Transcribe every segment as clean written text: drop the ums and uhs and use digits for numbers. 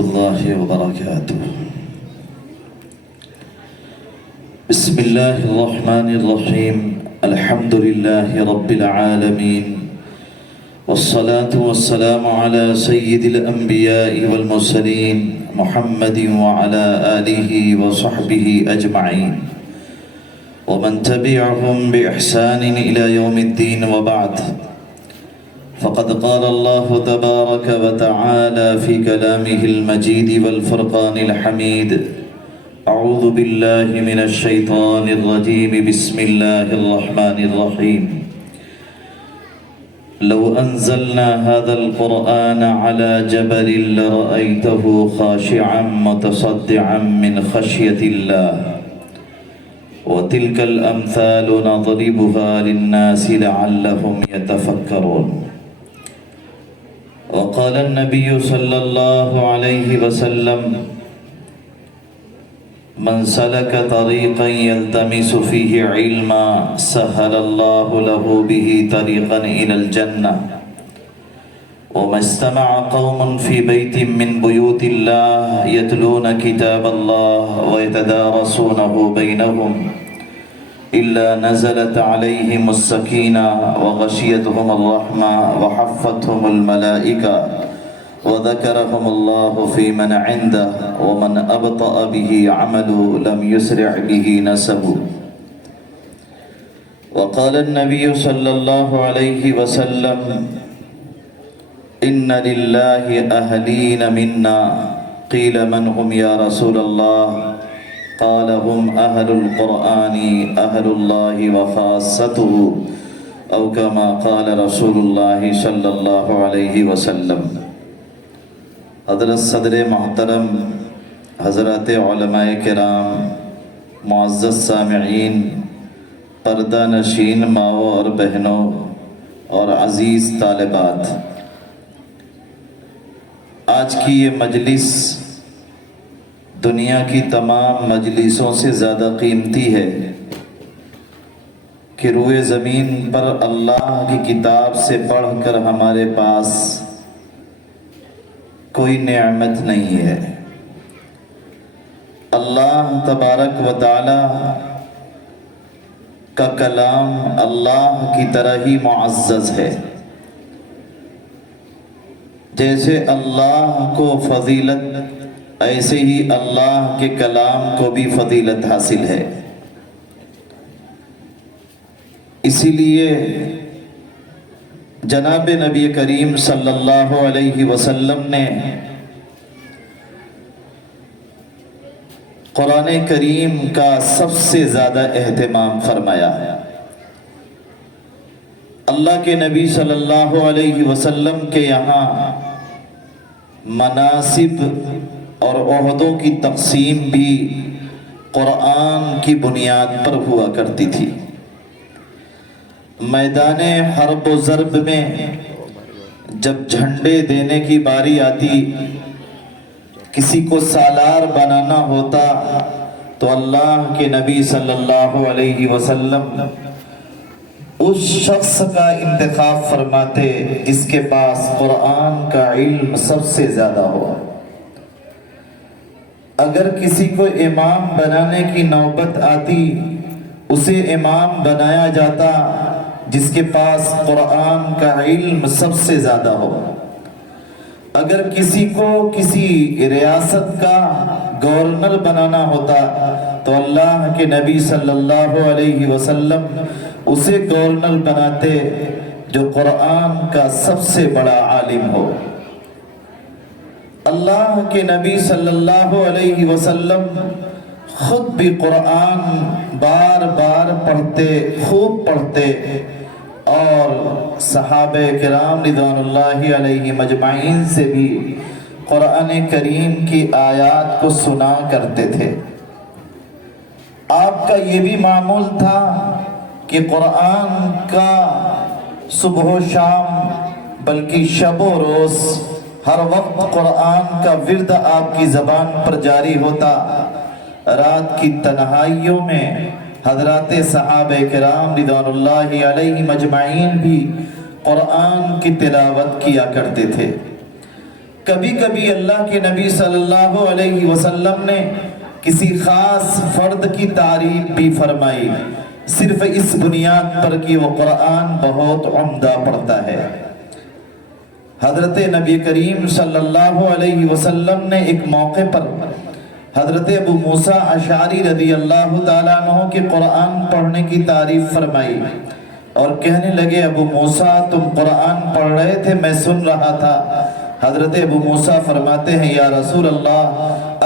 الله وبركاته. بسم الله الرحمن الرحيم. الحمد لله رب العالمين، والصلاة والسلام على سيد الأنبياء والمرسلين محمد وعلى آله وصحبه أجمعين ومن تبعهم بإحسان إلى يوم الدين، وبعد. فقد قال الله تبارك وتعالى في كلامه المجيد والفرقان الحميد: أعوذ بالله من الشيطان الرجيم. بسم الله الرحمن الرحيم. لو أنزلنا هذا القرآن على جبل لرأيته خاشعا متصدعا من خشية الله، وتلك الأمثال نضربها للناس لعلهم يتفكرون. وقال النبي صلى الله عليه وسلم: من سلك طريقا يلتمس فيه علما سهل الله له به طريقا إلى الجنة. وما اجتمع قوم في بيت من بيوت الله يتلون كتاب الله ويتدارسونه بينهم إلا نزلت عليهم السكينة وغشيتهم الرحمة وحفتهم الملائكة وذكرهم الله في من عنده ومن أبطأ به عمل لم يسرع به نسب. وقال النبي صلى الله عليه وسلم: إن لله أهلين منا. قيل من هم يا رسول الله؟ قال: هم أهل القرآن أهل الله وخاصته، أو كما قال رسول الله صلى الله عليه وسلم. حضرت صدر محترم، حضرات علماء کرام، معزز سامعین، پردہ نشین ماؤں اور بہنوں اور عزیز طالبات، آج کی یہ مجلس دنیا کی تمام مجلسوں سے زیادہ قیمتی ہے کہ روئے زمین پر اللہ کی کتاب سے پڑھ کر ہمارے پاس کوئی نعمت نہیں ہے۔ اللہ تبارک و تعالی کا کلام اللہ کی طرح ہی معزز ہے۔ جیسے اللہ کو فضیلت، ایسے ہی اللہ کے کلام کو بھی فضیلت حاصل ہے۔ اسی لیے جناب نبی کریم صلی اللہ علیہ وسلم نے قرآن کریم کا سب سے زیادہ اہتمام فرمایا۔ اللہ کے نبی صلی اللہ علیہ وسلم کے یہاں مناصب اور عہدوں کی تقسیم بھی قرآن کی بنیاد پر ہوا کرتی تھی۔ میدان حرب و ضرب میں جب جھنڈے دینے کی باری آتی، کسی کو سالار بنانا ہوتا تو اللہ کے نبی صلی اللہ علیہ وسلم اس شخص کا انتخاب فرماتے جس کے پاس قرآن کا علم سب سے زیادہ ہو۔ اگر کسی کو امام بنانے کی نوبت آتی، اسے امام بنایا جاتا جس کے پاس قرآن کا علم سب سے زیادہ ہو۔ اگر کسی کو کسی ریاست کا گورنر بنانا ہوتا تو اللہ کے نبی صلی اللہ علیہ وسلم اسے گورنر بناتے جو قرآن کا سب سے بڑا عالم ہو۔ اللہ کے نبی صلی اللہ علیہ وسلم خود بھی قرآن بار بار پڑھتے، خوب پڑھتے، اور صحابہ کرام رضوان اللہ علیہ مجمعین سے بھی قرآن کریم کی آیات کو سنا کرتے تھے۔ آپ کا یہ بھی معمول تھا کہ قرآن کا صبح و شام بلکہ شب و روز ہر وقت قرآن کا ورد آپ کی زبان پر جاری ہوتا۔ رات کی تنہائیوں میں حضرات صحابہ کرام رضوان اللہ علیہ مجمعین بھی قرآن کی تلاوت کیا کرتے تھے۔ کبھی کبھی اللہ کے نبی صلی اللہ علیہ وسلم نے کسی خاص فرد کی تعریف بھی فرمائی، صرف اس بنیاد پر کہ وہ قرآن بہت عمدہ پڑھتا ہے۔ حضرت نبی کریم صلی اللہ علیہ وسلم نے ایک موقع پر حضرت ابو موسیٰ اشعری رضی اللہ تعالیٰ عنہ کے قرآن پڑھنے کی تعریف فرمائی اور کہنے لگے، ابو موسیٰ تم قرآن پڑھ رہے تھے، میں سن رہا تھا۔ حضرت ابو موسیٰ فرماتے ہیں، یا رسول اللہ،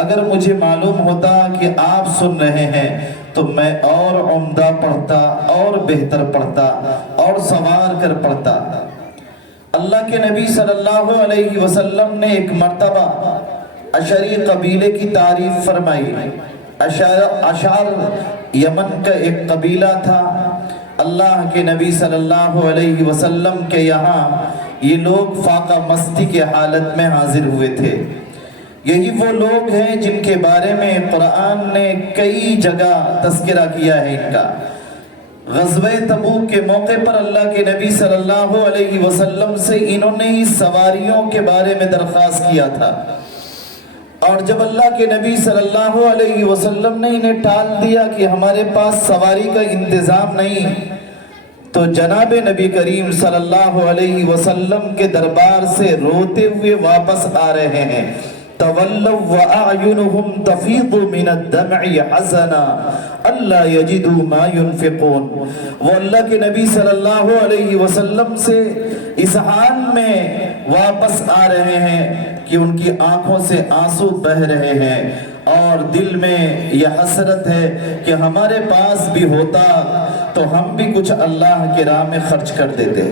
اگر مجھے معلوم ہوتا کہ آپ سن رہے ہیں تو میں اور عمدہ پڑھتا، اور بہتر پڑھتا، اور سنوار کر پڑھتا۔ اللہ کے نبی صلی اللہ علیہ وسلم نے ایک مرتبہ اشعری قبیلے کی تعریف فرمائی۔ اشعر یمن کا ایک قبیلہ تھا۔ اللہ کے نبی صلی اللہ علیہ وسلم کے یہاں یہ لوگ فاقہ مستی کے حالت میں حاضر ہوئے تھے۔ یہی وہ لوگ ہیں جن کے بارے میں قرآن نے کئی جگہ تذکرہ کیا ہے ان کا۔ غزوہ تبوک کے موقع پر اللہ کے نبی صلی اللہ علیہ وسلم سے انہوں نے ہی سواریوں کے بارے میں درخواست کیا تھا، اور جب اللہ کے نبی صلی اللہ علیہ وسلم نے انہیں ٹال دیا کہ ہمارے پاس سواری کا انتظام نہیں، تو جناب نبی کریم صلی اللہ علیہ وسلم کے دربار سے روتے ہوئے واپس آ رہے ہیں۔ تولوا وأعينهم تفيض من الدمع حزنا الا يجدوا ما ينفقون۔ وہ اللہ کے نبی صلی اللہ علیہ وسلم سے اس حال میں واپس آ رہے ہیں کہ ان کی آنکھوں سے آنسو بہہ رہے ہیں اور دل میں یہ حسرت ہے کہ ہمارے پاس بھی ہوتا تو ہم بھی کچھ اللہ کے راہ میں خرچ کر دیتے۔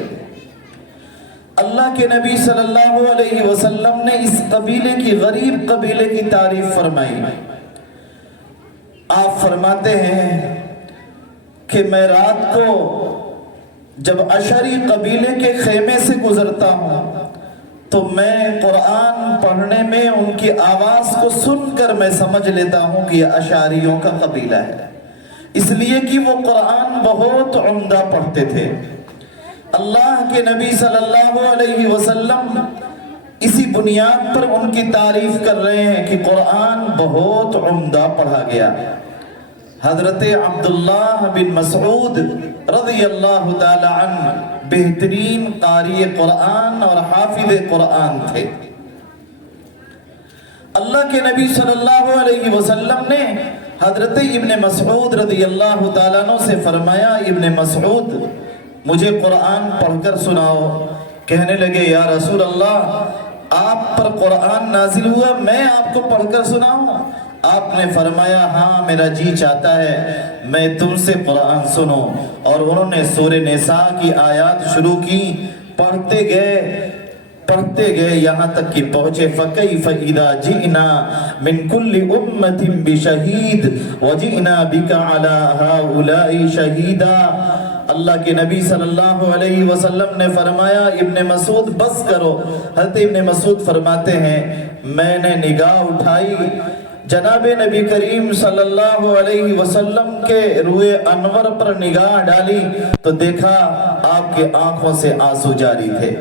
اللہ کے نبی صلی اللہ علیہ وسلم نے اس قبیلے کی، غریب قبیلے کی تعریف فرمائی۔ آپ فرماتے ہیں کہ میں رات کو جب اشعری قبیلے کے خیمے سے گزرتا ہوں تو میں قرآن پڑھنے میں ان کی آواز کو سن کر میں سمجھ لیتا ہوں کہ یہ اشعریوں کا قبیلہ ہے، اس لیے کہ وہ قرآن بہت عمدہ پڑھتے تھے۔ اللہ کے نبی صلی اللہ علیہ وسلم اسی بنیاد پر ان کی تعریف کر رہے ہیں کہ قرآن بہت عمدہ پڑھا گیا۔ حضرت عبداللہ بن مسعود رضی اللہ تعالی عنہ بہترین قاری قرآن اور حافظ قرآن تھے۔ اللہ کے نبی صلی اللہ علیہ وسلم نے حضرت ابن مسعود رضی اللہ تعالیٰ عنہ سے فرمایا، ابن مسعود مجھے قرآن پڑھ کر سناؤ۔ کہنے لگے، یا رسول اللہ، آپ پر قرآن نازل ہوا، میں آپ کو پڑھ کر سناؤں؟ آپ نے فرمایا، ہاں میرا جی چاہتا ہے میں تم سے قرآن سنوں۔ اور انہوں نے سورہ نساء کی آیات شروع کی، پڑھتے گئے یہاں تک کہ پہنچے فَكَيْفَ إِذَا جِئْنَا مِن كُلِّ أُمَّةٍ بِشَهِيدٍ وَجِئْنَا بِكَ عَلَى هَؤُلَاءِ شَهِيدًا۔ اللہ کے نبی صلی اللہ علیہ وسلم نے فرمایا، ابن مسعود بس کرو۔ حضرت ابن مسعود فرماتے ہیں، میں نے نگاہ اٹھائی، جناب نبی کریم صلی اللہ علیہ وسلم کے روئے انور پر نگاہ ڈالی تو دیکھا آپ کے آنکھوں سے آنسو جاری تھے۔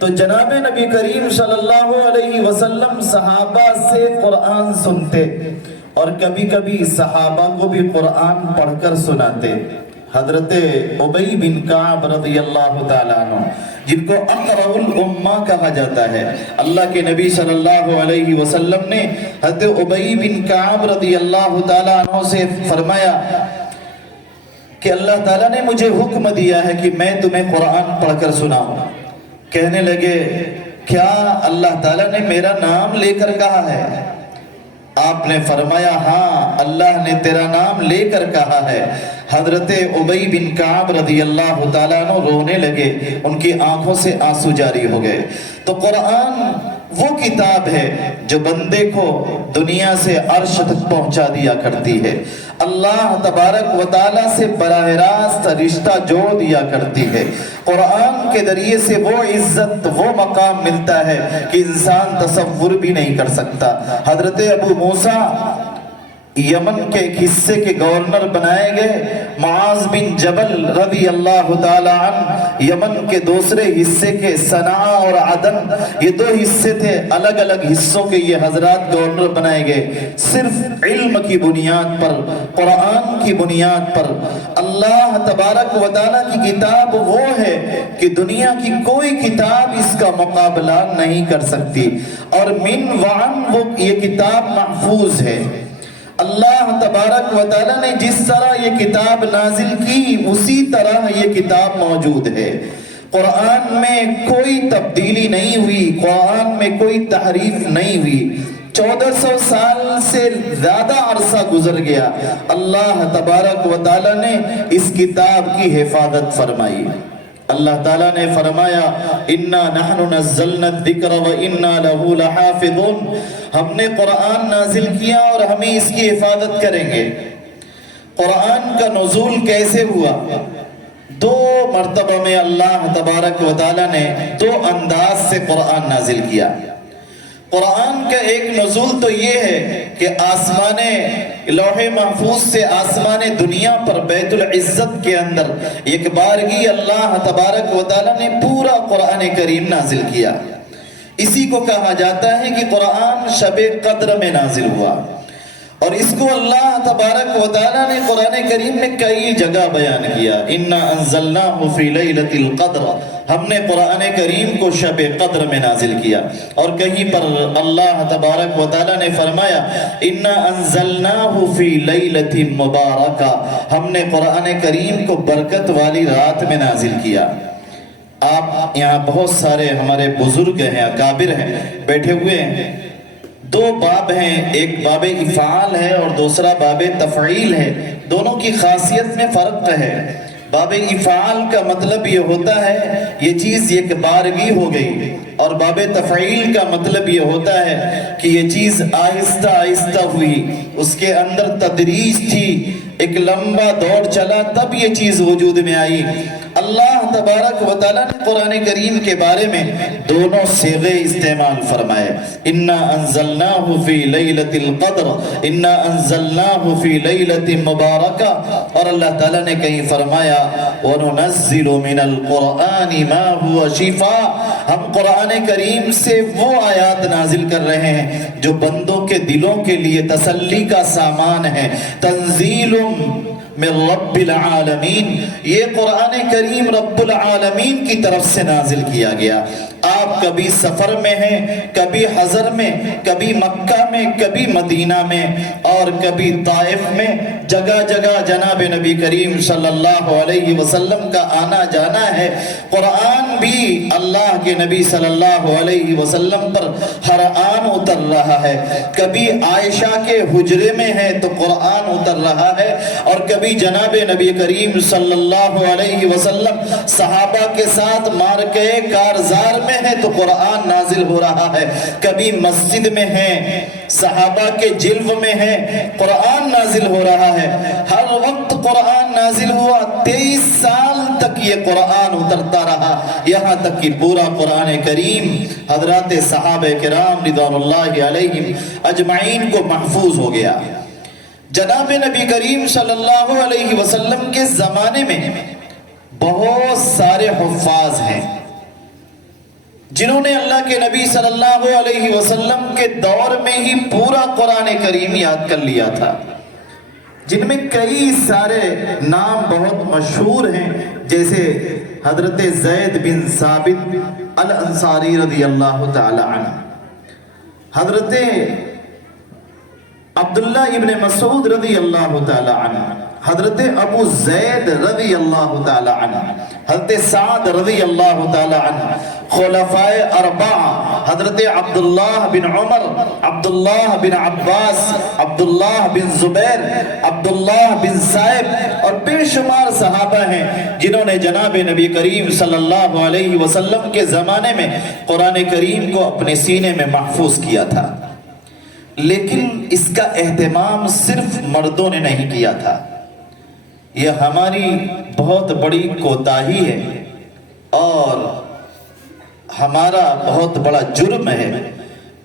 تو جناب نبی کریم صلی اللہ علیہ وسلم صحابہ سے قرآن سنتے اور کبھی کبھی صحابہ کو بھی قرآن پڑھ کر سناتے۔ حضرت ابی بن کعب رضی اللہ تعالیٰ عنہ، جن کو اقرأ الامہ کہا جاتا ہے، اللہ کے نبی صلی اللہ علیہ وسلم نے حضرت ابی بن کعب رضی اللہ تعالیٰ عنہ سے فرمایا کہ اللہ تعالیٰ نے مجھے حکم دیا ہے کہ میں تمہیں قرآن پڑھ کر سناؤں۔ کہنے لگے، کیا اللہ تعالیٰ نے میرا نام لے کر کہا ہے؟ آپ نے فرمایا، ہاں اللہ نے تیرا نام لے کر کہا ہے۔ حضرت ابی بن کعب رضی اللہ تعالیٰ عنہ رونے لگے، ان کی آنکھوں سے آنسو جاری ہو گئے۔ تو قرآن وہ کتاب ہے جو بندے کو دنیا سے عرش تک پہنچا دیا کرتی ہے، اللہ تبارک و تعالیٰ سے براہ راست رشتہ جوڑ دیا کرتی ہے۔ قرآن کے ذریعے سے وہ عزت، وہ مقام ملتا ہے کہ انسان تصور بھی نہیں کر سکتا۔ حضرت ابو موسیٰ یمن کے ایک حصے کے گورنر بنائے گئے معاذ بن جبل رضی اللہ تعالی عنہ۔ یمن کے دوسرے حصے کے صنعاء اور عدن، یہ دو حصے تھے، الگ الگ حصوں کے یہ حضرات گورنر بنائے گئے، صرف علم کی بنیاد پر، قرآن کی بنیاد پر۔ اللہ تبارک و تعالیٰ کی کتاب وہ ہے کہ دنیا کی کوئی کتاب اس کا مقابلہ نہیں کر سکتی، اور من وعن وہ یہ کتاب محفوظ ہے۔ اللہ تبارک و تعالیٰ نے جس طرح یہ کتاب نازل کی اسی طرح یہ کتاب موجود ہے۔ قرآن میں کوئی تبدیلی نہیں ہوئی، قرآن میں کوئی تحریف نہیں ہوئی۔ 1400 سال سے زیادہ عرصہ گزر گیا، اللہ تبارک و تعالیٰ نے اس کتاب کی حفاظت فرمائی۔ اللہ تعالیٰ نے فرمایا اِنَّا نَحْنُ نَزَّلْنَا الذِّكْرَ وَإِنَّا لَهُ لَحَافِظُونَ، ہم نے قرآن نازل کیا اور ہم ہی اس کی حفاظت کریں گے۔ قرآن کا نزول کیسے ہوا؟ دو مرتبہ میں اللہ تبارک و تعالیٰ نے دو انداز سے قرآن نازل کیا۔ قرآن کا ایک نزول تو یہ ہے کہ آسمان لوح محفوظ سے آسمان دنیا پر بیت العزت کے اندر ایک بارگی اللہ تبارک و تعالیٰ نے پورا قرآن کریم نازل کیا۔ اسی کو کہا جاتا ہے کہ قرآن شب قدر میں نازل ہوا، اور اس کو اللہ تبارک و تعالیٰ نے قرآن کریم میں کئی جگہ بیان کیا۔ اِنَّا أَنزَلْنَاهُ فِي لَيْلَةِ الْقَدْرِ، ہم نے قرآن کریم کو شب قدر میں نازل کیا۔ اور کہیں پر اللہ تبارک و تعالیٰ نے فرمایا اِنَّا أَنزَلْنَاهُ فِي لَيْلَةٍ مُبَارَكَةٍ، ہم نے قرآن کریم کو برکت والی رات میں نازل کیا۔ آپ یہاں بہت سارے ہمارے بزرگ ہیں، اکابر ہیں، بیٹھے ہوئے ہیں۔ دو باب ہیں، ایک باب افعال ہے اور دوسرا باب تفعیل ہے، دونوں کی خاصیت میں فرق ہے۔ باب افعال کا مطلب یہ ہوتا ہے یہ چیز ایک بارگی ہو گئی، اور باب تفعیل کا مطلب یہ ہوتا ہے کہ یہ چیز آہستہ آہستہ ہوئی، اس کے اندر تدریج تھی، ایک لمبا دور چلا تب یہ چیز وجود میں آئی۔ اللہ تبارک و تعالیٰ نے قرآن کریم کے بارے میں دونوں صیغے استعمال فرمائے، اِنَّا أَنزَلْنَاهُ فِي لَيْلَةِ الْقَدْرِ اِنَّا أَنزَلْنَاهُ فِي لَيْلَةٍ مُبَارَكَةٍ، اور اللہ تعالیٰ نے کہیں فرمایا وَنُنَزِّلُ مِنَ الْقُرْآنِ مَا هُوَ شِفَاءٌ، ہم قرآن کریم سے وہ آیات نازل کر رہے ہیں جو بندوں کے دلوں کے لیے تسلی کا سامان ہے۔ تنزیل من رب العالمین، یہ قرآن کریم رب العالمین کی طرف سے نازل کیا گیا۔ آپ کبھی سفر میں ہیں، کبھی حضر میں، کبھی مکہ میں، کبھی مدینہ میں، اور کبھی طائف میں، جگہ جگہ جناب نبی کریم صلی اللہ علیہ وسلم کا آنا جانا ہے۔ قرآن بھی اللہ کے نبی صلی اللہ علیہ وسلم پر ہر آن اتر رہا ہے۔ کبھی عائشہ کے حجرے میں ہے تو قرآن اتر رہا ہے، اور کبھی جناب نبی کریم صلی اللہ علیہ وسلم صحابہ کے ساتھ مارکے کارزار میں ہے تو قرآن نازل ہو رہا ہے۔ کبھی مسجد میں ہے، صحابہ کے جلو میں ہے، قرآن نازل ہو رہا ہے۔ ہر وقت قرآن نازل ہوا، 23 سال تک یہ قرآن اترتا رہا، یہاں تک کہ پورا قرآن کریم حضرات صحابہ کرام رضوان اللہ علیہم اجمعین کو محفوظ ہو گیا۔ جناب نبی کریم صلی اللہ علیہ وسلم کے زمانے میں بہت سارے حفاظ ہیں جنہوں نے اللہ کے نبی صلی اللہ علیہ وسلم کے دور میں ہی پورا قرآن کریم یاد کر لیا تھا، جن میں کئی سارے نام بہت مشہور ہیں، جیسے حضرت زید بن ثابت الانصاری رضی اللہ تعالی عنہ، حضرت عبداللہ ابن مسعود رضی اللہ تعالی عنہ، حضرت ابو زید رضی اللہ تعالی عنہ، حضرت سعد رضی اللہ تعالی عنہ، خلفائے اربعہ حضرت عبداللہ بن عمر، عبداللہ بن عباس، عبداللہ بن زبیر، عبداللہ بن سائب، اور بے شمار صحابہ ہیں جنہوں نے جناب نبی کریم صلی اللہ علیہ وسلم کے زمانے میں قرآن کریم کو اپنے سینے میں محفوظ کیا تھا۔ لیکن اس کا اہتمام صرف مردوں نے نہیں کیا تھا، یہ ہماری بہت بڑی کوتاہی ہے اور ہمارا بہت بڑا جرم ہے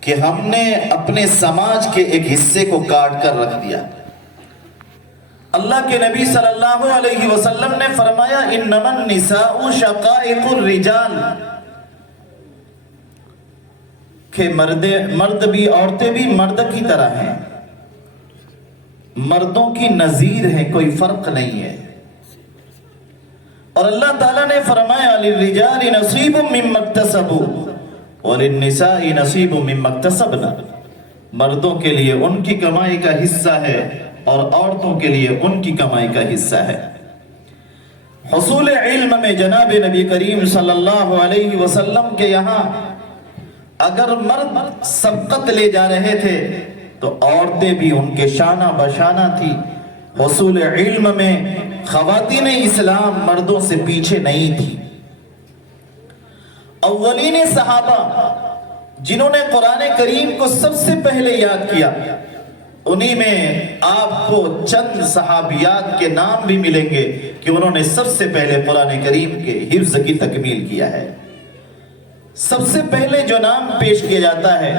کہ ہم نے اپنے سماج کے ایک حصے کو کاٹ کر رکھ دیا۔ اللہ کے نبی صلی اللہ علیہ وسلم نے فرمایا انما النساء شقائق الرجال، کہ مرد بھی، عورتیں بھی مرد کی طرح ہیں، مردوں کی نظیر ہیں، کوئی فرق نہیں ہے۔ اور اللہ تعالیٰ نے فرمایا للرجال نصیب مما اکتسبوا وللنساء نصیب مما اکتسبن، مردوں کے لیے ان کی کمائی کا حصہ ہے اور عورتوں کے لیے ان کی کمائی کا حصہ ہے۔ حصول علم میں جناب نبی کریم صلی اللہ علیہ وسلم کے یہاں اگر مرد سبقت لے جا رہے تھے تو عورتیں بھی ان کے شانہ بشانہ تھی۔ حصول علم میں خواتین اسلام مردوں سے پیچھے نہیں تھی۔ اولین صحابہ جنہوں نے قرآن کریم کو سب سے پہلے یاد کیا، انہی میں آپ کو چند صحابیات کے نام بھی ملیں گے کہ انہوں نے سب سے پہلے قرآن کریم کے حفظ کی تکمیل کیا ہے۔ سب سے پہلے جو نام پیش کیا جاتا ہے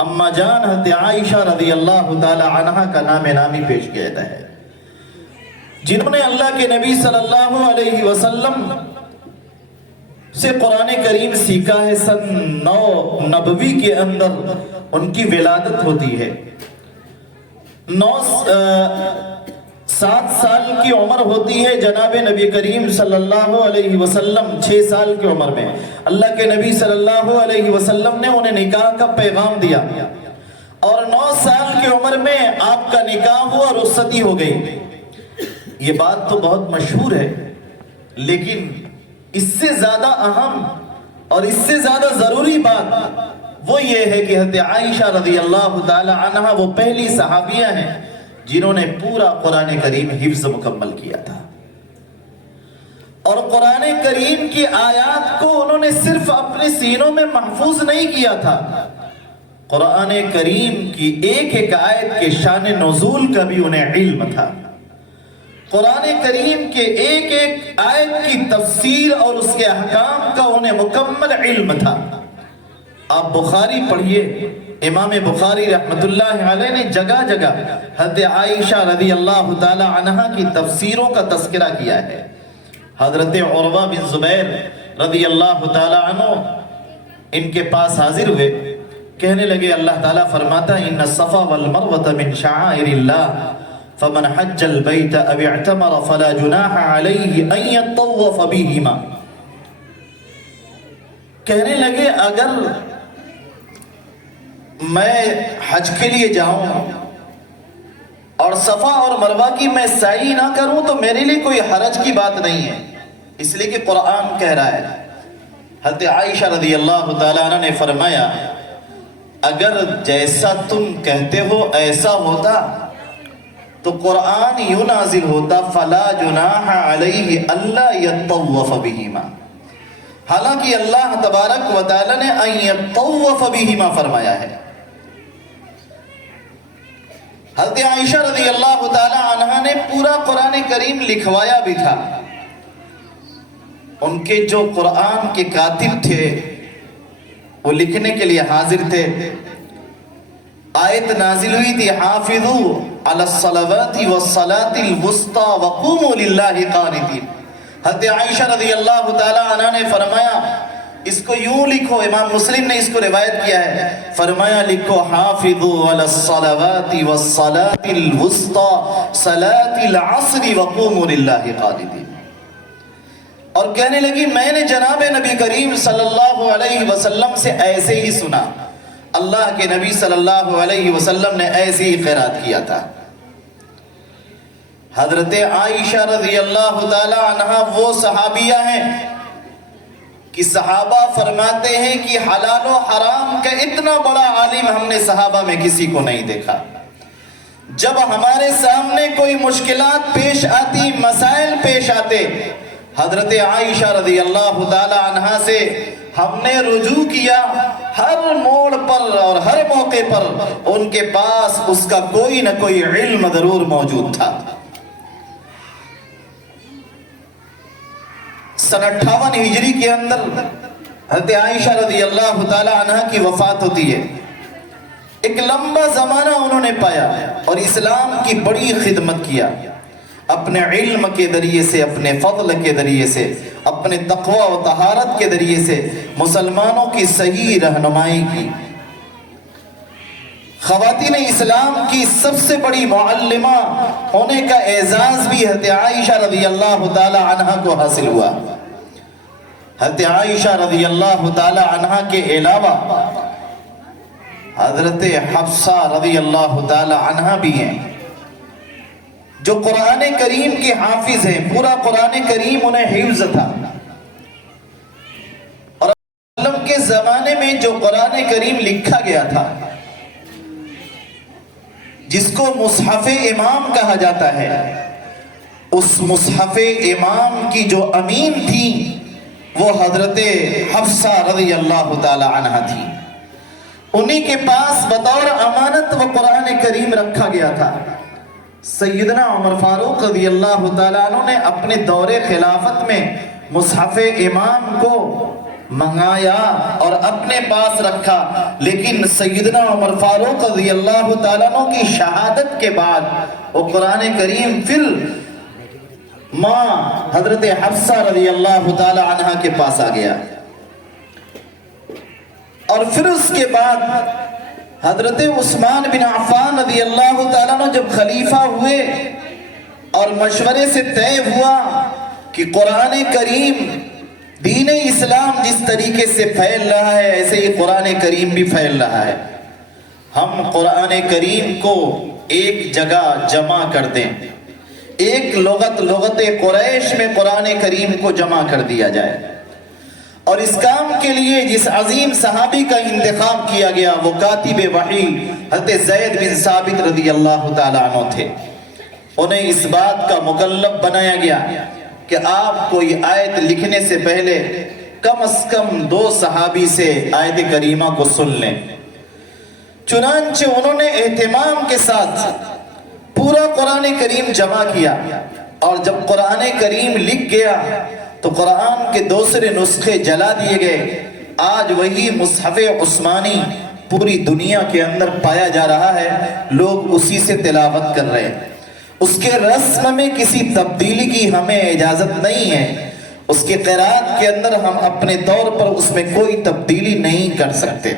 اما جان حضرت عائشہ رضی اللہ تعالی عنہا کا نام نامی پیش کیا جاتا ہے، جنہوں نے اللہ کے نبی صلی اللہ علیہ وسلم سے قرآن کریم سیکھا ہے۔ سن 9 نبوی کے اندر ان کی ولادت ہوتی ہے۔ 7 سال کی عمر ہوتی ہے جناب نبی کریم صلی اللہ علیہ وسلم 6 سال کی عمر میں اللہ کے نبی صلی اللہ علیہ وسلم نے انہیں نکاح کا پیغام دیا، اور 9 سال کی عمر میں آپ کا نکاح ہوا، رخصتی ہو گئی۔ یہ بات تو بہت مشہور ہے، لیکن اس سے زیادہ اہم اور اس سے زیادہ ضروری بات وہ یہ ہے کہ حضرت عائشہ رضی اللہ تعالی عنہا وہ پہلی صحابیہ ہیں جنہوں نے پورا قرآن کریم حفظ مکمل کیا تھا، اور قرآن کریم کی آیات کو انہوں نے صرف اپنے سینوں میں محفوظ نہیں کیا تھا، قرآن کریم کی ایک ایک آیت کے شان نزول کا بھی انہیں علم تھا، قرآن کریم کے ایک ایک آیت کی تفسیر اور اس کے احکام کا انہیں مکمل علم تھا۔ آپ بخاری پڑھیے، امام بخاری رحمت اللہ علیہ نے جگہ جگہ حضرت عائشہ رضی اللہ تعالی عنہا کی تفسیروں کا تذکرہ کیا ہے۔ حضرت عروہ بن زبیر رضی اللہ تعالی عنہ ان کے پاس حاضر ہوئے، کہنے لگے اللہ تعالیٰ فرماتا ان الصفا والمروہ من شعائر اللہ فمن حج البیت او اعتمر فلا جناح علیہ ان یطوف بہما۔ کہنے لگے اگر میں حج کے لیے جاؤں اور صفا اور مروہ کی میں سعی نہ کروں تو میرے لیے کوئی حرج کی بات نہیں ہے، اس لیے کہ قرآن کہہ رہا ہے۔ حضرت عائشہ رضی اللہ تعالیٰ عنہ نے فرمایا اگر جیسا تم کہتے ہو ایسا ہوتا تو قرآن یوں نازل ہوتا فلا جناح علیہ اللہ یطوف بہما، حالانکہ اللہ تبارک و تعالی نے ان یطوف بہما فرمایا ہے۔ حضرت عائشہ رضی اللہ تعالی عنہا نے پورا قرآن کریم لکھوایا بھی تھا، ان کے جو قرآن کے کاتب تھے وہ لکھنے کے لیے حاضر تھے۔ آیت نازل ہوئی تھی حافظوا علی الصلوات والصلاة الوسطى وقوموا للہ قانتین۔ حضرت عائشہ رضی اللہ تعالی عنہ نے فرمایا اس کو یوں لکھو، امام مسلم نے اس کو روایت کیا ہے، فرمایا لکھو حافظوا علی الصلوات والصلاة الوسطى صلاة العصر وقوموا للہ قانتین۔ اور کہنے لگی میں نے جناب نبی کریم صلی اللہ علیہ وسلم سے ایسے ہی سنا، اللہ کے نبی صلی اللہ علیہ وسلم نے ایسے ہی قرات کیا تھا۔ حضرت عائشہ رضی اللہ تعالی عنہا وہ صحابیہ ہیں کہ صحابہ فرماتے ہیں کہ حلال و حرام کا اتنا بڑا عالم ہم نے صحابہ میں کسی کو نہیں دیکھا۔ جب ہمارے سامنے کوئی مشکلات پیش آتی، مسائل پیش آتے، حضرت عائشہ رضی اللہ تعالی عنہا سے ہم نے رجوع کیا، ہر موڑ پر اور ہر موقع پر ان کے پاس اس کا کوئی نہ کوئی علم ضرور موجود تھا۔ سن 58 ہجری کے اندر حضرت عائشہ رضی اللہ تعالی عنہ کی وفات ہوتی ہے۔ ایک لمبا زمانہ انہوں نے پایا اور اسلام کی بڑی خدمت کیا۔ اپنے علم کے ذریعے سے، اپنے فضل کے ذریعے سے، اپنے تقوی و طہارت کے ذریعے سے مسلمانوں کی صحیح رہنمائی کی۔ خواتین اسلام کی سب سے بڑی معلمہ ہونے کا اعزاز بھی حضرت عائشہ رضی اللہ تعالی عنہا کو حاصل ہوا۔ حضرت عائشہ رضی اللہ تعالی عنہا کے علاوہ حضرت حفصہ رضی اللہ تعالی عنہا بھی ہیں، جو قرآن کریم کے حافظ ہیں۔ پورا قرآن کریم انہیں حفظ تھا، اور علم کے زمانے میں جو قرآن کریم لکھا گیا تھا، جس کو مصحف امام کہا جاتا ہے، اس مصحف امام کی جو امین تھی وہ حضرت حفصہ رضی اللہ تعالی عنہا تھی۔ انہی کے پاس بطور امانت وہ قرآن کریم رکھا گیا تھا۔ سیدنا عمر فاروق رضی اللہ تعالیٰ عنہ نے اپنے دور خلافت میں مصحف امام کو منگایا اور اپنے پاس رکھا، لیکن سیدنا عمر فاروق رضی اللہ تعالیٰ عنہ کی شہادت کے بعد وہ قرآن کریم پھر ماں حضرت حفصہ رضی اللہ تعالیٰ عنہ کے پاس آ گیا، اور پھر اس کے بعد حضرت عثمان بن عفان رضی اللہ تعالیٰ عنہ جب خلیفہ ہوئے اور مشورے سے طے ہوا کہ قرآن کریم، دین اسلام جس طریقے سے پھیل رہا ہے ایسے ہی قرآن کریم بھی پھیل رہا ہے، ہم قرآن کریم کو ایک جگہ جمع کر دیں، ایک لغت قریش میں قرآن کریم کو جمع کر دیا جائے۔ اور اس کام کے لیے جس عظیم صحابی کا انتخاب کیا گیا وہ کاتب وحی حضرت زید بن ثابت رضی اللہ تعالیٰ عنہ تھے۔ انہیں اس بات کا مکلف بنایا گیا کہ آپ کوئی آیت لکھنے سے پہلے کم از کم 2 صحابی سے آیت کریمہ کو سن لیں۔ چنانچہ انہوں نے اہتمام کے ساتھ پورا قرآن کریم جمع کیا، اور جب قرآن کریم لکھ گیا تو قرآن کے دوسرے نسخے جلا دیے گئے۔ آج وہی مصحف عثمانی پوری دنیا کے اندر پایا جا رہا ہے، لوگ اسی سے تلاوت کر رہے ہیں۔ اس کے رسم میں کسی تبدیلی کی ہمیں اجازت نہیں ہے، اس کے قرات کے اندر ہم اپنے طور پر اس میں کوئی تبدیلی نہیں کر سکتے۔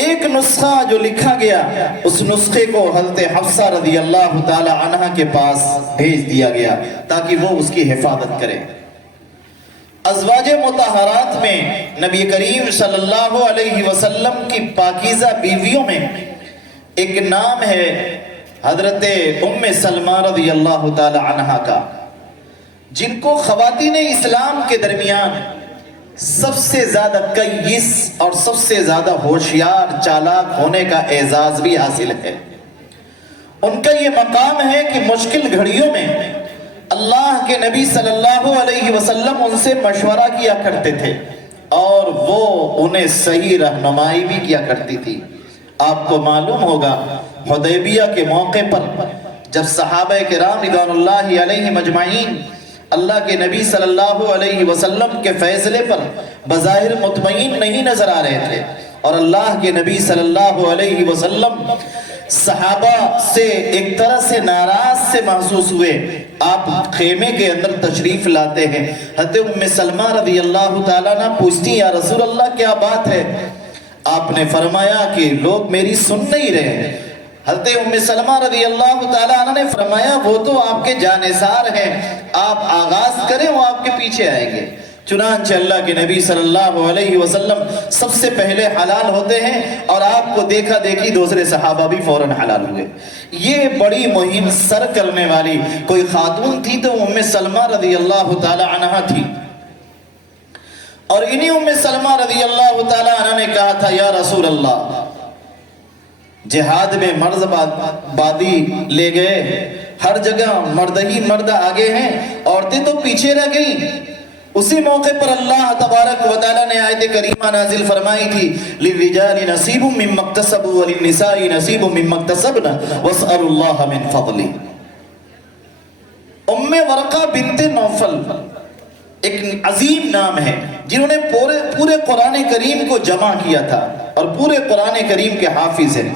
ایک نسخہ جو لکھا گیا اس نسخے کو حضرت حفصہ رضی اللہ تعالی عنہ کے پاس بھیج دیا گیا تاکہ وہ اس کی حفاظت کرے۔ ازواج مطہرات میں نبی کریم صلی اللہ علیہ وسلم کی پاکیزہ بیویوں میں ایک نام ہے حضرت ام سلمہ رضی اللہ تعالی عنہ کا، جن کو خواتین اسلام کے درمیان سب سے زیادہ کیس اور سب سے زیادہ ہوشیار چالاک ہونے کا اعزاز بھی حاصل ہے۔ ان کا یہ مقام ہے کہ مشکل گھڑیوں میں اللہ کے نبی صلی اللہ علیہ وسلم ان سے مشورہ کیا کرتے تھے اور وہ انہیں صحیح رہنمائی بھی کیا کرتی تھی۔ آپ کو معلوم ہوگا حدیبیہ کے موقع پر جب صحابہ کرام رضوان اللہ علیہ مجمعین اللہ کے نبی صلی اللہ علیہ وسلم کے فیصلے پر بظاہر مطمئن نہیں نظر آ رہے تھے، اور اللہ کے نبی صلی اللہ علیہ وسلم صحابہ سے ایک طرح سے ناراض سے محسوس ہوئے، آپ خیمے کے اندر تشریف لاتے ہیں۔ حضرت ام سلمہ رضی اللہ تعالیٰ عنہ پوچھتی یا رسول اللہ کیا بات ہے؟ آپ نے فرمایا کہ لوگ میری سن نہیں رہے۔ حضرت ام سلمہ رضی اللہ تعالیٰ عنہ نے فرمایا وہ تو آپ کے جانثار ہیں، آپ آغاز کریں وہ آپ کے پیچھے آئیں گے۔ چنانچہ اللہ کے نبی صلی اللہ علیہ وسلم سب سے پہلے حلال ہوتے ہیں اور آپ کو دیکھا دیکھی دوسرے صحابہ بھی فوراً حلال ہوئے۔ یہ بڑی مہم سر کرنے والی کوئی خاتون تھی تو ام سلمہ رضی اللہ تعالیٰ عنہ تھی، اور انہی ام سلمہ رضی اللہ تعالیٰ عنہ نے کہا تھا یا رسول اللہ، جہاد میں مرد بادی لے گئے، ہر جگہ مرد ہی مرد آگے ہیں، عورتیں تو پیچھے رہ گئیں۔ اسی موقع پر اللہ تبارک و تعالیٰ نے آیت کریمہ نازل فرمائی تھی لِلرِّجَالِ نَصِيبٌ مِّمَّا اكْتَسَبُوا وَلِلنِّسَاءِ نَصِيبٌ مِّمَّا اكْتَسَبْنَ وَاسْأَلُوا اللَّهَ مِن فَضْلِهِ۔ ام ورقہ بنت نوفل ایک عظیم نام ہے جنہوں نے پورے قرآن کریم کو جمع کیا تھا اور پورے قرآن کریم کے حافظ ہیں۔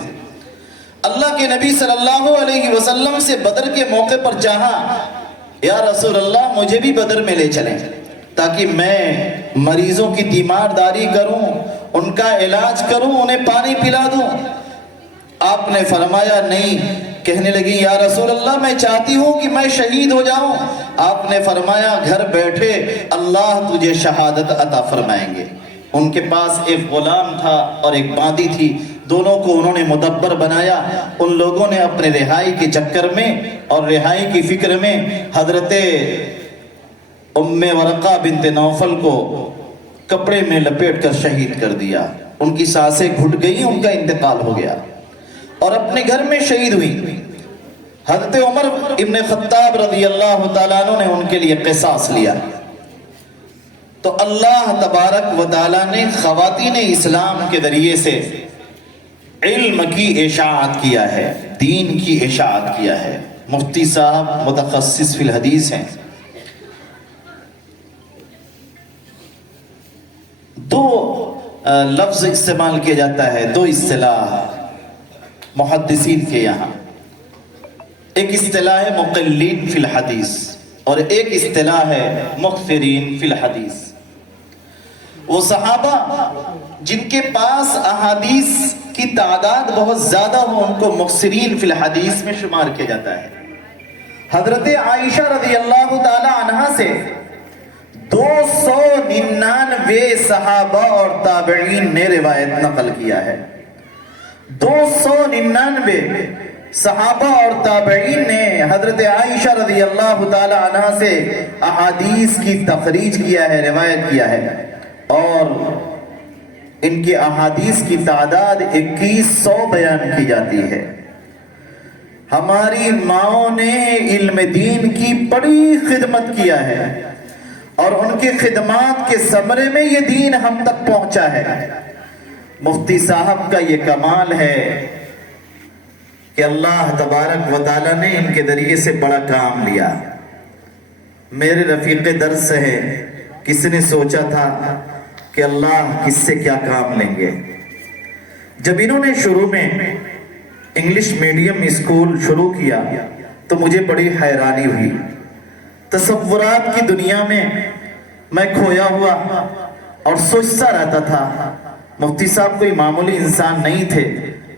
اللہ کے نبی صلی اللہ علیہ وسلم سے بدر کے موقع پر چاہا یا رسول اللہ مجھے بھی بدر میں لے چلیں تاکہ میں مریضوں کی تیمارداری کروں، ان کا علاج کروں، انہیں پانی پلا دوں۔ آپ نے فرمایا نہیں۔ کہنے لگی یا رسول اللہ میں چاہتی ہوں کہ میں شہید ہو جاؤں۔ آپ نے فرمایا گھر بیٹھے اللہ تجھے شہادت عطا فرمائیں گے۔ ان کے پاس ایک غلام تھا اور ایک باندی تھی، دونوں کو انہوں نے مدبر بنایا۔ ان لوگوں نے اپنے رہائی کے چکر میں اور رہائی کی فکر میں حضرت ام ورقہ بنت نوفل کو کپڑے میں لپیٹ کر شہید کر دیا۔ ان کی سانسیں گھٹ گئیں، ان کا انتقال ہو گیا اور اپنے گھر میں شہید ہوئی۔ حضرت عمر ابن خطاب رضی اللہ تعالیٰ عنہ نے ان کے لیے قصاص لیا۔ تو اللہ تبارک و تعالیٰ نے خواتین اسلام کے ذریعے سے علم کی اشاعت کیا ہے، دین کی اشاعت کیا ہے۔ مفتی صاحب متخصص فی الحدیث ہیں۔ دو لفظ استعمال کیا جاتا ہے، دو اصطلاح محدثین کے یہاں۔ ایک اصطلاح ہے مقلین فی الحدیث اور ایک اصطلاح ہے مکثرین فی الحدیث۔ وہ صحابہ جن کے پاس احادیث کی تعداد بہت زیادہ ہو ان کو مکثرین فی الحدیث میں شمار کیا جاتا ہے۔ حضرت عائشہ رضی اللہ تعالی عنہا سے 299 صحابہ اور تابعین نے روایت نقل کیا ہے۔ 299 صحابہ اور تابعین نے حضرت عائشہ رضی اللہ تعالی عنہ سے احادیث کی تخریج کیا ہے، روایت کیا ہے، اور ان کے احادیث کی تعداد 2100 بیان کی جاتی ہے۔ ہماری ماؤں نے علم دین کی بڑی خدمت کیا ہے اور ان کی خدمات کے ثمرے میں یہ دین ہم تک پہنچا ہے۔ مفتی صاحب کا یہ کمال ہے کہ اللہ تبارک و تعالیٰ نے ان کے ذریعے سے بڑا کام لیا۔ میرے رفیق درس ہے، کس نے سوچا تھا کہ اللہ کس سے کیا کام لیں گے؟ جب انہوں نے شروع میں انگلش میڈیم اسکول شروع کیا تو مجھے بڑی حیرانی ہوئی۔ تصورات کی دنیا میں کھویا ہوا اور سوچتا رہتا تھا۔ مفتی صاحب کوئی معمولی انسان نہیں تھے،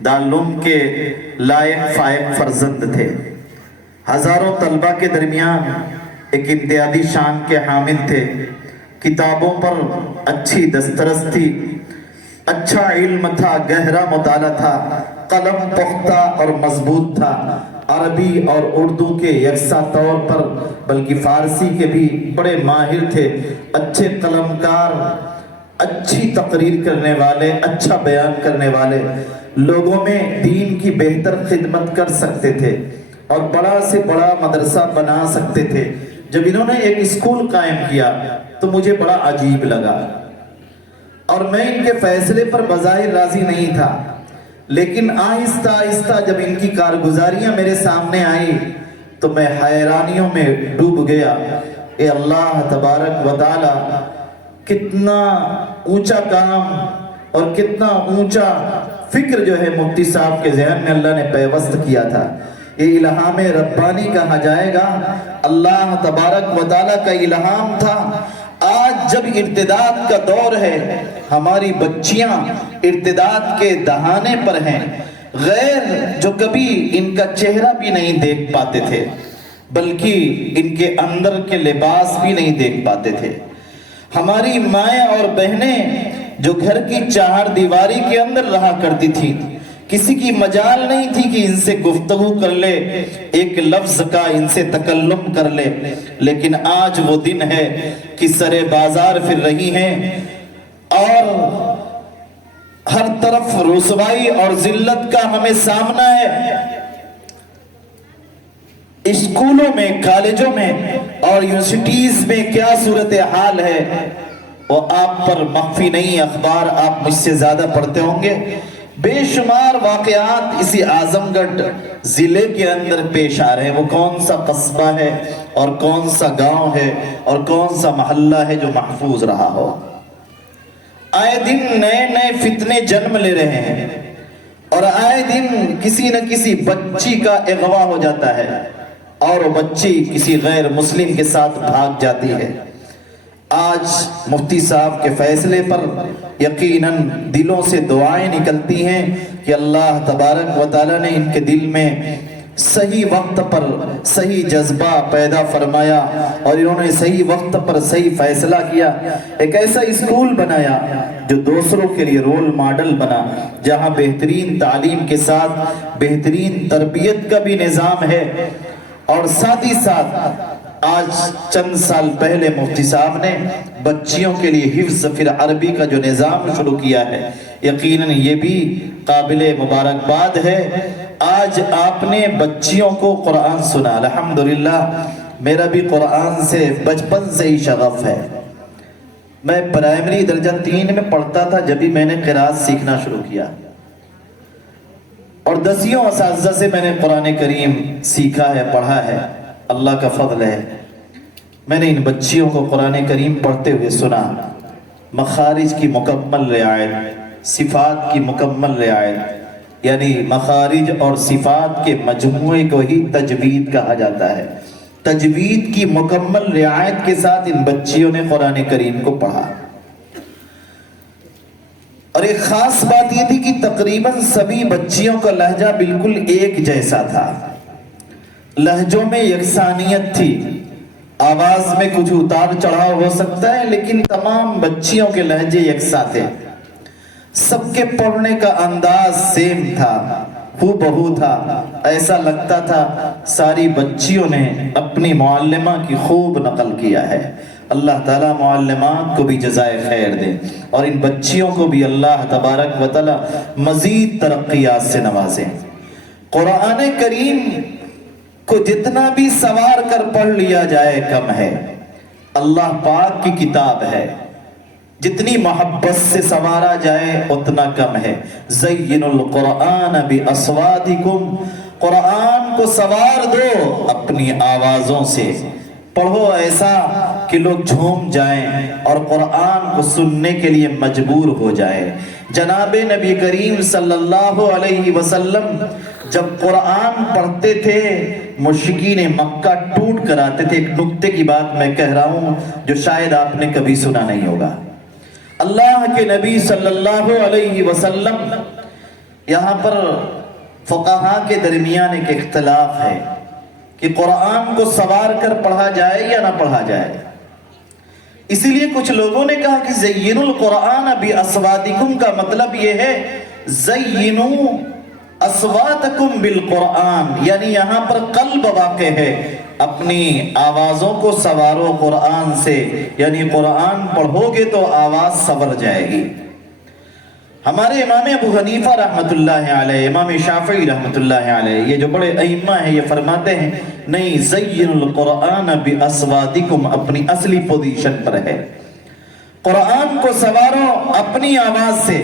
دارالعلوم کے لائق فائق فرزند تھے، ہزاروں طلبہ کے درمیان ایک امتیازی شان کے حامل تھے، کتابوں پر اچھی دسترس تھی، اچھا علم تھا، گہرا مطالعہ تھا، قلم پختہ اور مضبوط تھا، عربی اور اردو کے یکساں طور پر بلکہ فارسی کے بھی بڑے ماہر تھے، اچھے قلمکار، اچھی تقریر کرنے والے، اچھا بیان کرنے والے، لوگوں میں دین کی بہتر خدمت کر سکتے تھے اور بڑا سے بڑا مدرسہ بنا سکتے تھے۔ جب انہوں نے ایک اسکول قائم کیا تو مجھے بڑا عجیب لگا اور میں ان کے فیصلے پر بظاہر راضی نہیں تھا، لیکن آہستہ آہستہ جب ان کی کارگزاریاں میرے سامنے آئی تو میں حیرانیوں میں ڈوب گیا۔ اے اللہ تبارک و تعالی، کتنا اونچا کام اور کتنا اونچا فکر جو ہے مفتی صاحب کے ذہن میں اللہ نے پیوست کیا تھا۔ یہ الہام ربانی کہا جائے گا، اللہ تبارک و تعالیٰ کا الہام تھا۔ آج جب ارتداد کا دور ہے، ہماری بچیاں ارتداد کے دہانے پر ہیں، غیر جو کبھی ان کا چہرہ بھی نہیں دیکھ پاتے تھے بلکہ ان کے اندر کے لباس بھی نہیں دیکھ پاتے تھے۔ ہماری مائیں اور بہنیں جو گھر کی چہار دیواری کے اندر رہا کرتی تھی، کسی کی مجال نہیں تھی کہ ان سے گفتگو کر لے، ایک لفظ کا ان سے تکلم کر لے، لیکن آج وہ دن ہے کہ سرے بازار پھر رہی ہیں اور ہر طرف رسوائی اور ذلت کا ہمیں سامنا ہے۔ اسکولوں میں، کالجوں میں اور یونیورسٹیز میں کیا صورتحال ہے وہ آپ پر مخفی نہیں، اخبار آپ مجھ سے زیادہ پڑھتے ہوں گے۔ بے شمار واقعات اسی اعظم گڑھ ضلع کے اندر پیش آ رہے ہیں۔ وہ کون سا قصبہ ہے اور کون سا گاؤں ہے اور کون سا محلہ ہے جو محفوظ رہا ہو؟ آئے دن نئے نئے فتنے جنم لے رہے ہیں۔ اور آئے دن کسی نہ کسی بچی کا اغوا ہو جاتا ہے اور وہ بچی کسی غیر مسلم کے ساتھ بھاگ جاتی ہے۔ آج مفتی صاحب کے فیصلے پر یقیناً دلوں سے دعائیں نکلتی ہیں کہ اللہ تبارک و تعالیٰ نے ان کے دل میں صحیح وقت پر صحیح جذبہ پیدا فرمایا اور انہوں نے صحیح وقت پر صحیح فیصلہ کیا، ایک ایسا اسکول بنایا جو دوسروں کے لیے رول ماڈل بنا، جہاں بہترین تعلیم کے ساتھ بہترین تربیت کا بھی نظام ہے۔ اور ساتھ ہی ساتھ آج چند سال پہلے مفتی صاحب نے بچیوں کے لیے حفظ فی العربی کا جو نظام شروع کیا ہے، یقیناً یہ بھی قابل مبارکباد ہے۔ آج آپ نے بچیوں کو قرآن سنا، الحمدللہ میرا بھی قرآن سے بچپن سے ہی شغف ہے۔ میں پرائمری درجہ 3 میں پڑھتا تھا جب ہی میں نے قرآت سیکھنا شروع کیا، اور 10 اساتذہ سے میں نے قرآن کریم سیکھا ہے، پڑھا ہے، اللہ کا فضل ہے۔ میں نے ان بچیوں کو قرآن کریم پڑھتے ہوئے سنا، مخارج کی مکمل رعایت، صفات کی مکمل رعایت، یعنی مخارج اور صفات کے مجموعے کو ہی تجوید کہا جاتا ہے۔ تجوید کی مکمل رعایت کے ساتھ ان بچیوں نے قرآن کریم کو پڑھا، اور ایک خاص بات یہ تھی کہ تقریباً سبھی بچیوں کا لہجہ بالکل ایک جیسا تھا، لہجوں میں یکسانیت تھی، آواز میں کچھ اتار چڑھاؤ ہو سکتا ہے لیکن تمام بچیوں کے لہجے یکساں تھے، سب کے پڑھنے کا انداز سیم تھا، ہو بہو تھا، ایسا لگتا تھا ساری بچیوں نے اپنی معلمہ کی خوب نقل کیا ہے۔ اللہ تعالیٰ معلمات کو بھی جزائے خیر دے، اور ان بچیوں کو بھی اللہ تبارک و تعالیٰ مزید ترقیات سے نوازے۔ قرآن کریم کو جتنا بھی سوار کر پڑھ لیا جائے کم ہے، اللہ پاک کی کتاب ہے، جتنی محبت سے سوارا جائے اتنا کم ہے۔ زین القرآن باصواتکم، قرآن کو سوار دو اپنی آوازوں سے، پڑھو ایسا کہ لوگ جھوم جائیں اور قرآن کو سننے کے لیے مجبور ہو جائیں۔ جناب نبی کریم صلی اللہ علیہ وسلم جب قرآن پڑھتے تھے مشرکین مکہ ٹوٹ کر آتے تھے۔ ایک نکتے کی بات میں کہہ رہا ہوں جو شاید آپ نے کبھی سنا نہیں ہوگا۔ اللہ کے نبی صلی اللہ علیہ وسلم، یہاں پر فقہاء کے درمیان ایک اختلاف ہے کہ قرآن کو سوار کر پڑھا جائے یا نہ پڑھا جائے۔ اسی لیے کچھ لوگوں نے کہا کہ زین القرآن باصواتکم کا مطلب یہ ہے زینوا اصواتکم بالقرآن، یعنی یہاں پر قلب واقع ہے، اپنی آوازوں کو سوارو قرآن سے، یعنی قرآن پڑھو گے تو آواز سور جائے گی۔ ہمارے امام ابو حنیفہ رحمت اللہ علیہ، امام شافعی رحمت اللہ علیہ، یہ جو بڑے ائمہ ہیں، یہ فرماتے ہیں نہیں، زین القرآن باصواتکم اپنی اصلی پوزیشن پر ہے، قرآن کو سوارو اپنی آواز سے۔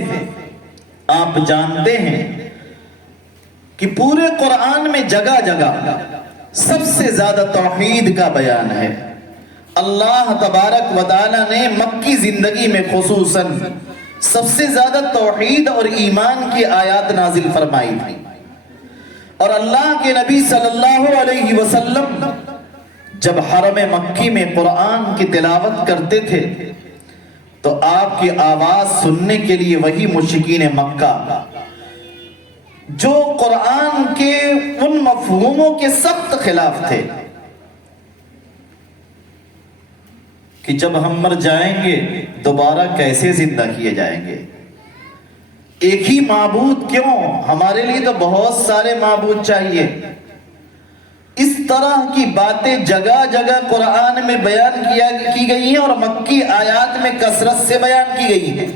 آپ جانتے ہیں کہ پورے قرآن میں جگہ جگہ سب سے زیادہ توحید کا بیان ہے۔ اللہ تبارک و تعالی نے مکی زندگی میں خصوصاً سب سے زیادہ توحید اور ایمان کی آیات نازل فرمائی تھی، اور اللہ کے نبی صلی اللہ علیہ وسلم جب حرم مکی میں قرآن کی تلاوت کرتے تھے تو آپ کی آواز سننے کے لیے وہی مشرکین مکہ جو قرآن کے ان مفہوموں کے سخت خلاف تھے کہ جب ہم مر جائیں گے دوبارہ کیسے زندہ کیے جائیں گے، ایک ہی معبود کیوں، ہمارے لیے تو بہت سارے معبود چاہیے۔ اس طرح کی باتیں جگہ جگہ قرآن میں بیان کی گئی ہیں اور مکی آیات میں کثرت سے بیان کی گئی ہیں،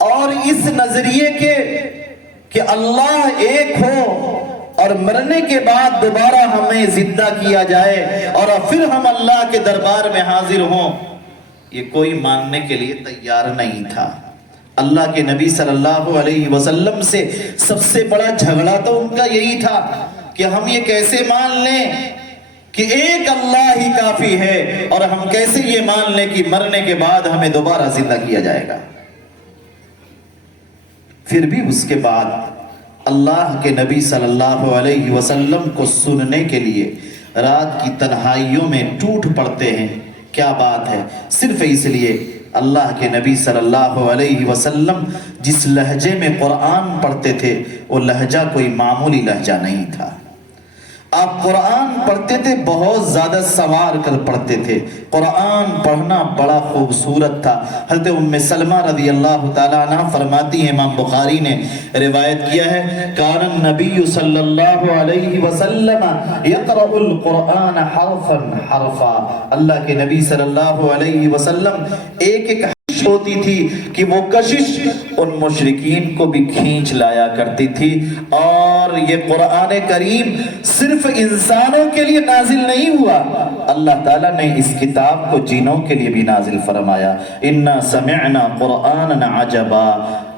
اور اس نظریے کے کہ اللہ ایک ہو اور مرنے کے بعد دوبارہ ہمیں زندہ کیا جائے اور پھر ہم اللہ کے دربار میں حاضر ہوں، یہ کوئی ماننے کے لیے تیار نہیں تھا۔ اللہ کے نبی صلی اللہ علیہ وسلم سے سب سے بڑا جھگڑا تو ان کا یہی تھا کہ ہم یہ کیسے مان لیں کہ ایک اللہ ہی کافی ہے، اور ہم کیسے یہ مان لیں کہ مرنے کے بعد ہمیں دوبارہ زندہ کیا جائے گا۔ پھر بھی اس کے بعد اللہ کے نبی صلی اللہ علیہ وسلم کو سننے کے لیے رات کی تنہائیوں میں ٹوٹ پڑتے ہیں. کیا بات ہے، صرف اس لیے اللہ کے نبی صلی اللہ علیہ وسلم جس لہجے میں قرآن پڑھتے تھے وہ لہجہ کوئی معمولی لہجہ نہیں تھا. آپ قرآن پڑھتے تھے، بہت زیادہ سنوار کر پڑھتے تھے. قرآن پڑھنا بڑا خوبصورت تھا. حضرت ام سلمہ رضی اللہ تعالیٰ عنہ فرماتی ہیں، امام بخاری نے روایت کیا ہے، کان النبی صلی اللہ علیہ وسلم یقرأ القرآن حرفا حرفا. اللہ کے نبی صلی اللہ علیہ وسلم ایک ایک ہوتی تھی کہ وہ کشش ان مشرکین کو بھی کھینچ لایا کرتی تھی. اور یہ قرآن کریم صرف انسانوں کے لیے نازل نہیں ہوا، اللہ تعالیٰ نے اس کتاب کو جنوں کے لیے بھی نازل فرمایا. انا سمعنا قرآنا عجبا.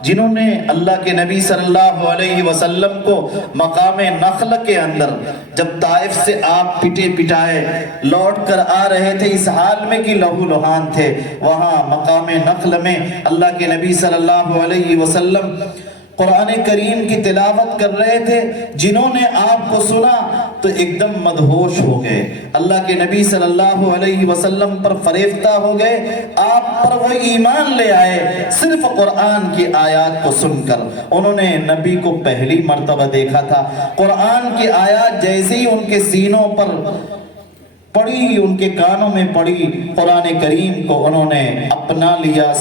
جنہوں نے اللہ کے نبی صلی اللہ علیہ وسلم کو مقام نخل کے اندر جب طائف سے آپ پٹے پٹائے لوٹ کر آ رہے تھے، اس حال میں کہ لہو لہان تھے، وہاں مقام نخل میں اللہ کے نبی صلی اللہ علیہ وسلم قرآن کریم کی تلاوت کر رہے تھے. جنہوں نے آپ کو سنا تو ایک دم مدہوش ہو گئے، اللہ کے نبی صلی اللہ علیہ وسلم پر فریفتہ ہو گئے، آپ پر وہ ایمان لے آئے صرف قرآن کی آیات کو سن کر. انہوں نے نبی کو پہلی مرتبہ دیکھا تھا، قرآن کی آیات جیسے ہی ان کے سینوں پر پڑھی، ان کے کانوں میں پڑھی، قرآن کریم کو انہوں نے اپنا لیا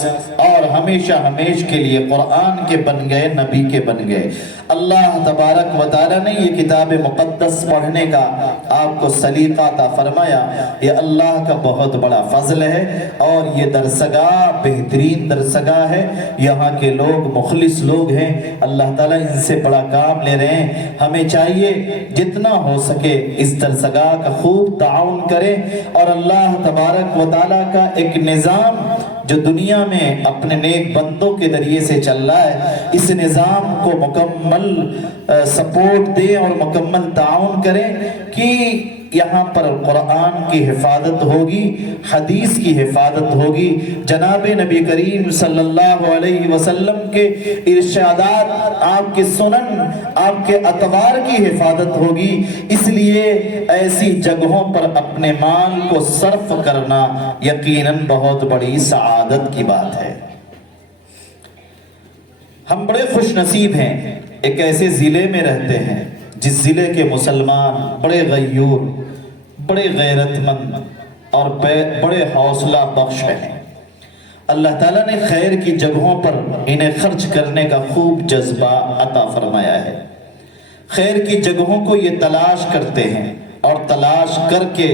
اور ہمیشہ ہمیش کے لیے قرآن کے بن گئے، نبی کے بن گئے. اللہ تبارک و تعالیٰ نے یہ کتاب مقدس پڑھنے کا آپ کو سلیقہ عطا فرمایا. یہ اللہ کا بہت بڑا فضل ہے اور یہ درسگاہ بہترین درسگاہ ہے. یہاں کے لوگ مخلص لوگ ہیں، اللہ تعالیٰ ان سے بڑا کام لے رہے ہیں. ہمیں چاہیے جتنا ہو سکے اس درسگاہ کا خوب تعاون کریں اور اللہ تبارک و تعالیٰ کا ایک نظام جو دنیا میں اپنے نیک بندوں کے ذریعے سے چل رہا ہے، اس نظام کو مکمل سپورٹ دیں اور مکمل تعاون کریں کہ یہاں پر قرآن کی حفاظت ہوگی، حدیث کی حفاظت ہوگی، جناب نبی کریم صلی اللہ علیہ وسلم کے ارشادات، آپ کے سنن، آپ کے اطوار کی حفاظت ہوگی. اس لیے ایسی جگہوں پر اپنے مال کو صرف کرنا یقیناً بہت بڑی سعادت کی بات ہے. ہم بڑے خوش نصیب ہیں، ایک ایسے ضلع میں رہتے ہیں جس ضلع کے مسلمان بڑے غیور، بڑے غیرت مند اور بڑے حوصلہ بخش ہیں. اللہ تعالیٰ نے خیر کی جگہوں پر انہیں خرچ کرنے کا خوب جذبہ عطا فرمایا ہے. خیر کی جگہوں کو یہ تلاش کرتے ہیں اور تلاش کر کے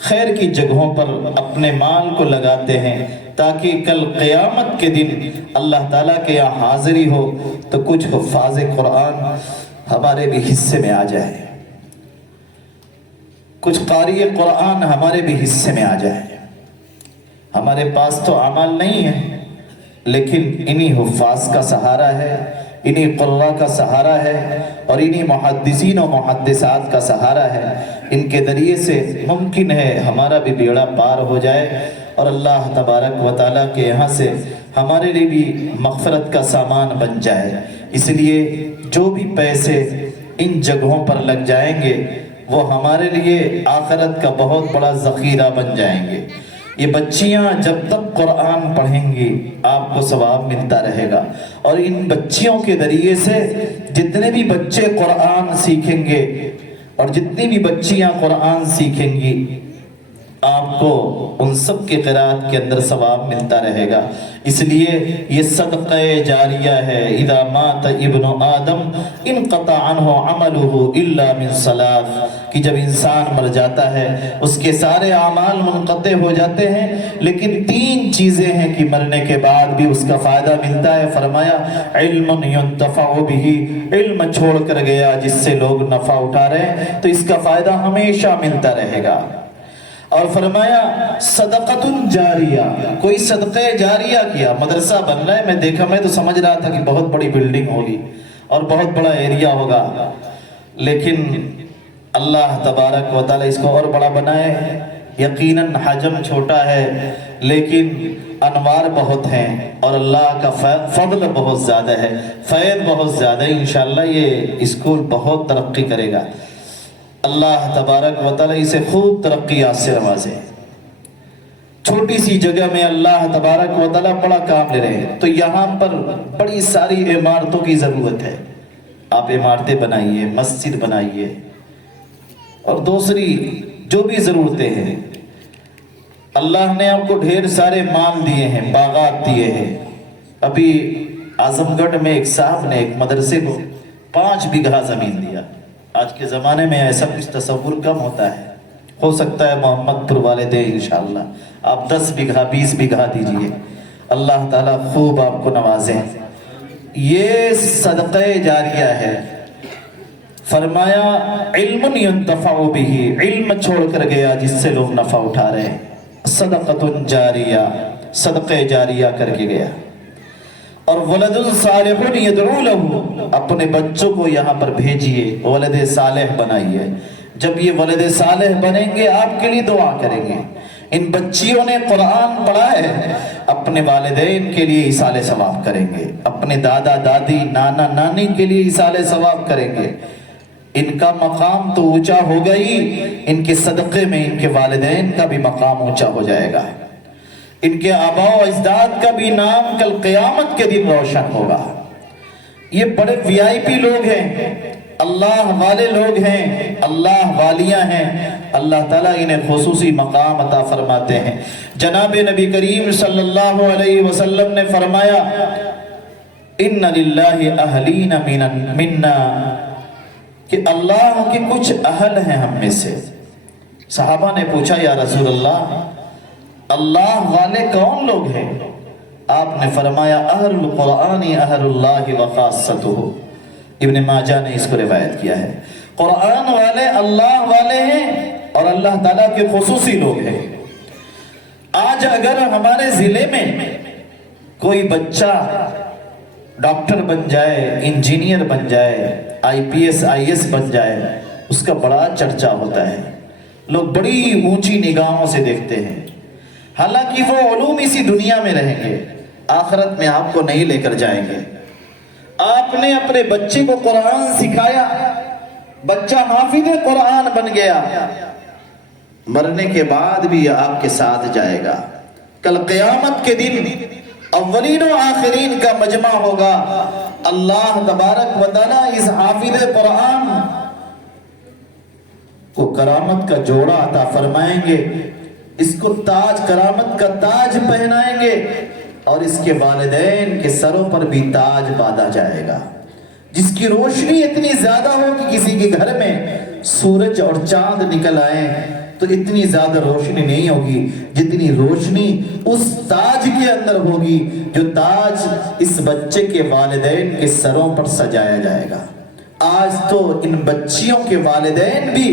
خیر کی جگہوں پر اپنے مال کو لگاتے ہیں تاکہ کل قیامت کے دن اللہ تعالیٰ کے یہاں حاضری ہو تو کچھ حفاظ قرآن ہمارے بھی حصے میں آ جائے، کچھ قاری قرآن ہمارے بھی حصے میں آ جائے. ہمارے پاس تو اعمال نہیں ہے لیکن انہی حفاظ کا سہارا ہے، انہی قراء کا سہارا ہے اور انہی محدثین و محدثات کا سہارا ہے. ان کے ذریعے سے ممکن ہے ہمارا بھی بیڑا پار ہو جائے اور اللہ تبارک و تعالیٰ کے یہاں سے ہمارے لیے بھی مغفرت کا سامان بن جائے. اس لیے جو بھی پیسے ان جگہوں پر لگ جائیں گے وہ ہمارے لیے آخرت کا بہت بڑا ذخیرہ بن جائیں گے. یہ بچیاں جب تک قرآن پڑھیں گی آپ کو ثواب ملتا رہے گا اور ان بچیوں کے ذریعے سے جتنے بھی بچے قرآن سیکھیں گے اور جتنی بھی بچیاں قرآن سیکھیں گی آپ کو ان سب کے قرآن کے اندر ثواب ملتا رہے گا. اس لیے یہ صدقہ جاریہ ہے. اذا مات ابن آدم انقطع عنہ عملہ الا من ثلاث، کہ جب انسان مر جاتا ہے اس کے سارے اعمال منقطع ہو جاتے ہیں لیکن تین چیزیں ہیں کہ مرنے کے بعد بھی اس کا فائدہ ملتا ہے. فرمایا علم ينتفع به، علم چھوڑ کر گیا جس سے لوگ نفع اٹھا رہے ہیں تو اس کا فائدہ ہمیشہ ملتا رہے گا. اور فرمایا صدقۃ جاریہ، کوئی صدقہ جاریہ کیا، مدرسہ بن رہا ہے، میں دیکھا، میں تو سمجھ رہا تھا کہ بہت بڑی بلڈنگ ہوگی اور بہت بڑا ایریا ہوگا لیکن اللہ تبارک و تعالیٰ اس کو اور بڑا بنائے. یقیناً حجم چھوٹا ہے لیکن انوار بہت ہیں اور اللہ کا فضل بہت زیادہ ہے، فیض بہت زیادہ ہے۔ انشاءاللہ یہ اسکول بہت ترقی کرے گا، اللہ تبارک و تعالی اسے خوب ترقیات سے نوازے۔ چھوٹی سی جگہ میں اللہ تبارک و تعالی بڑا کام لے رہے ہیں، تو یہاں پر بڑی ساری عمارتوں کی ضرورت ہے۔ آپ عمارتیں بنائیے، مسجد بنائیے اور دوسری جو بھی ضرورتیں ہیں۔ اللہ نے آپ کو ڈھیر سارے مال دیے ہیں، باغات دیے ہیں۔ ابھی اعظم گڑھ میں ایک صاحب نے ایک مدرسے کو 5 بیگھہ زمین دیا۔ آج کے زمانے میں ایسا کچھ تصور کم ہوتا ہے، ہو سکتا ہے محمد پور والے دیں انشاءاللہ۔ آپ 10 بیگھہ 20 بیگھہ دیجئے، اللہ تعالیٰ خوب آپ کو نوازیں۔ یہ صدقہ جاریہ ہے۔ فرمایا علم ينتفع به، علم چھوڑ کر گیا جس سے لوگ نفع اٹھا رہے ہیں، صدقۃ جاریہ، صدقہ جاریہ کر کے گیا۔ اور ولد صالح يدعو له، اپنے بچوں کو یہاں پر بھیجئے، ولد صالح بنائیے۔ جب یہ ولد صالح بنیں گے آپ کے لیے دعا کریں گے۔ ان بچیوں نے قرآن پڑھا ہے، اپنے والدین کے لیے ایصال ثواب کریں گے، اپنے دادا دادی نانا نانی کے لیے ایصال ثواب کریں گے۔ ان کا مقام تو اونچا ہوگا ہی، ان کے صدقے میں ان کے والدین کا بھی مقام اونچا ہو جائے گا، ان کے آباء و اجداد کا بھی نام کل قیامت کے دن روشن ہوگا۔ یہ بڑے وی آئی پی لوگ ہیں، اللہ والے لوگ ہیں، اللہ والیاں ہیں، اللہ تعالیٰ انہیں خصوصی مقام عطا فرماتے ہیں۔ جناب نبی کریم صلی اللہ علیہ وسلم نے فرمایا ان للہ اہلین منا، کہ اللہ کے کچھ اہل ہیں ہم میں سے۔ صحابہ نے پوچھا یا رسول اللہ، اللہ والے کون لوگ ہیں؟ آپ نے فرمایا اہل القرآن اہل اللہ وخاصتہ۔ ابن ماجہ نے اس کو روایت کیا ہے۔ قرآن والے اللہ والے ہیں اور اللہ تعالیٰ کے خصوصی لوگ ہیں۔ آج اگر ہمارے ضلع میں کوئی بچہ ڈاکٹر بن جائے، انجینئر بن جائے، آئی پی ایس آئی ایس بن جائے، اس کا بڑا چرچا ہوتا ہے، لوگ بڑی اونچی نگاہوں سے دیکھتے ہیں۔ حالانکہ وہ علوم اسی دنیا میں رہیں گے، آخرت میں آپ کو نہیں لے کر جائیں گے۔ آپ نے اپنے بچے کو قرآن سکھایا، بچہ حافظ قرآن بن گیا، مرنے کے بعد بھی آپ کے ساتھ جائے گا۔ کل قیامت کے دن اولین و آخرین کا مجمع ہوگا، اللہ تبارک و تعالیٰ اس حافظ قرآن کو کرامت کا جوڑا عطا فرمائیں گے، اس کو تاج، کرامت کا تاج پہنائیں گے، اور اس کے والدین کے سروں پر بھی تاج باندھا جائے گا، جس کی روشنی اتنی زیادہ ہو کہ کسی کے گھر میں سورج اور چاند نکل آئیں تو اتنی زیادہ روشنی نہیں ہوگی جتنی روشنی اس تاج کے اندر ہوگی جو تاج اس بچے کے والدین کے سروں پر سجایا جائے گا۔ آج تو ان بچیوں کے والدین بھی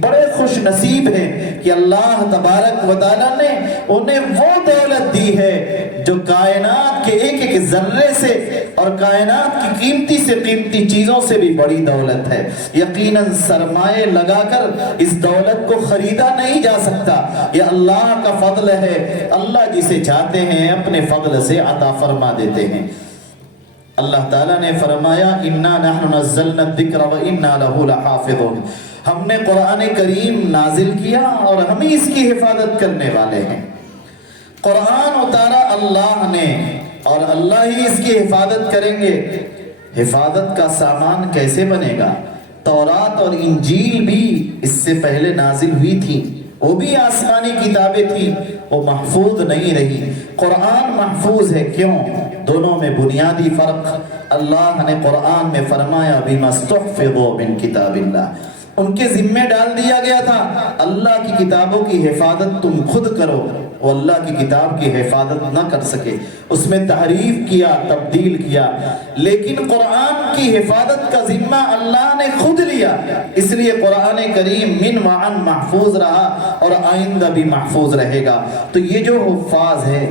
بڑے خوش نصیب ہیں کہ اللہ تبارک و تعالیٰ نے انہیں وہ دولت دی ہے جو کائنات کے ایک ایک ذرے سے اور کائنات کی قیمتی سے قیمتی چیزوں سے بھی بڑی دولت ہے۔ یقیناً سرمایہ لگا کر اس دولت کو خریدا نہیں جا سکتا، یہ اللہ کا فضل ہے، اللہ جسے چاہتے ہیں اپنے فضل سے عطا فرما دیتے ہیں۔ اللہ تعالیٰ نے فرمایا اِنَّا نَحْنُ نَزَّلْنَا الذِّكْرَ وَإِنَّا لَهُ لَحَافِظُونَ، ہم نے قرآن کریم نازل کیا اور ہم ہی اس کی حفاظت کرنے والے ہیں۔ قرآن اتارا اللہ نے اور اللہ ہی اس کی حفاظت کریں گے۔ حفاظت کا سامان کیسے بنے گا؟ تورات اور انجیل بھی اس سے پہلے نازل ہوئی تھی، وہ بھی آسمانی کتابیں تھیں، وہ محفوظ نہیں رہی۔ قرآن محفوظ ہے، کیوں؟ دونوں میں بنیادی فرق اللہ نے قرآن میں فرمایا بِمَا اسْتُحْفِظُوا مِنْ کِتَابِ اللَّهِ، ان کے ذمہ ڈال دیا گیا تھا اللہ کی کتابوں کی حفاظت تم خود کرو، وہ اللہ کی کتاب کی حفاظت نہ کر سکے، اس میں تحریف کیا، تبدیل کیا، لیکن قرآن کی حفاظت کا ذمہ اللہ نے خود لیا، اس لیے قرآن کریم من وعن محفوظ رہا اور آئندہ بھی محفوظ رہے گا۔ تو یہ جو حفاظ ہے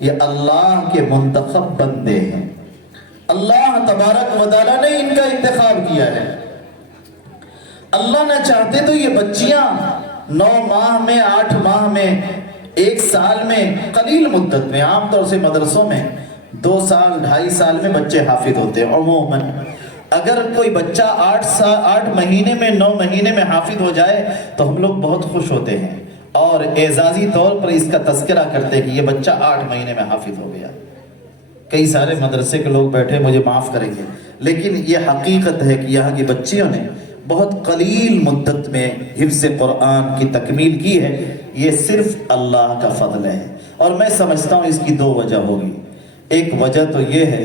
یہ اللہ کے منتخب بندے ہیں، اللہ تبارک و تعالیٰ نے ان کا انتخاب کیا ہے۔ اللہ نہ چاہتے تو یہ بچیاں 9 ماہ میں، 8 ماہ میں، 1 سال میں، قلیل مدت میں، عام طور سے مدرسوں میں 2 سال 2.5 سال میں بچے حافظ ہوتے ہیں عموماً۔ اگر کوئی بچہ 8 مہینے میں، 9 مہینے میں حافظ ہو جائے تو ہم لوگ بہت خوش ہوتے ہیں اور اعزازی طور پر اس کا تذکرہ کرتے ہیں کہ یہ بچہ 8 مہینے میں حافظ ہو گیا۔ کئی سارے مدرسے کے لوگ بیٹھے، مجھے معاف کریں گے، لیکن یہ حقیقت ہے کہ یہاں کی بچیوں نے بہت قلیل مدت میں حفظ قرآن کی تکمیل کی ہے۔ یہ صرف اللہ کا فضل ہے، اور میں سمجھتا ہوں اس کی 2 وجہ ہوگی۔ ایک وجہ تو یہ ہے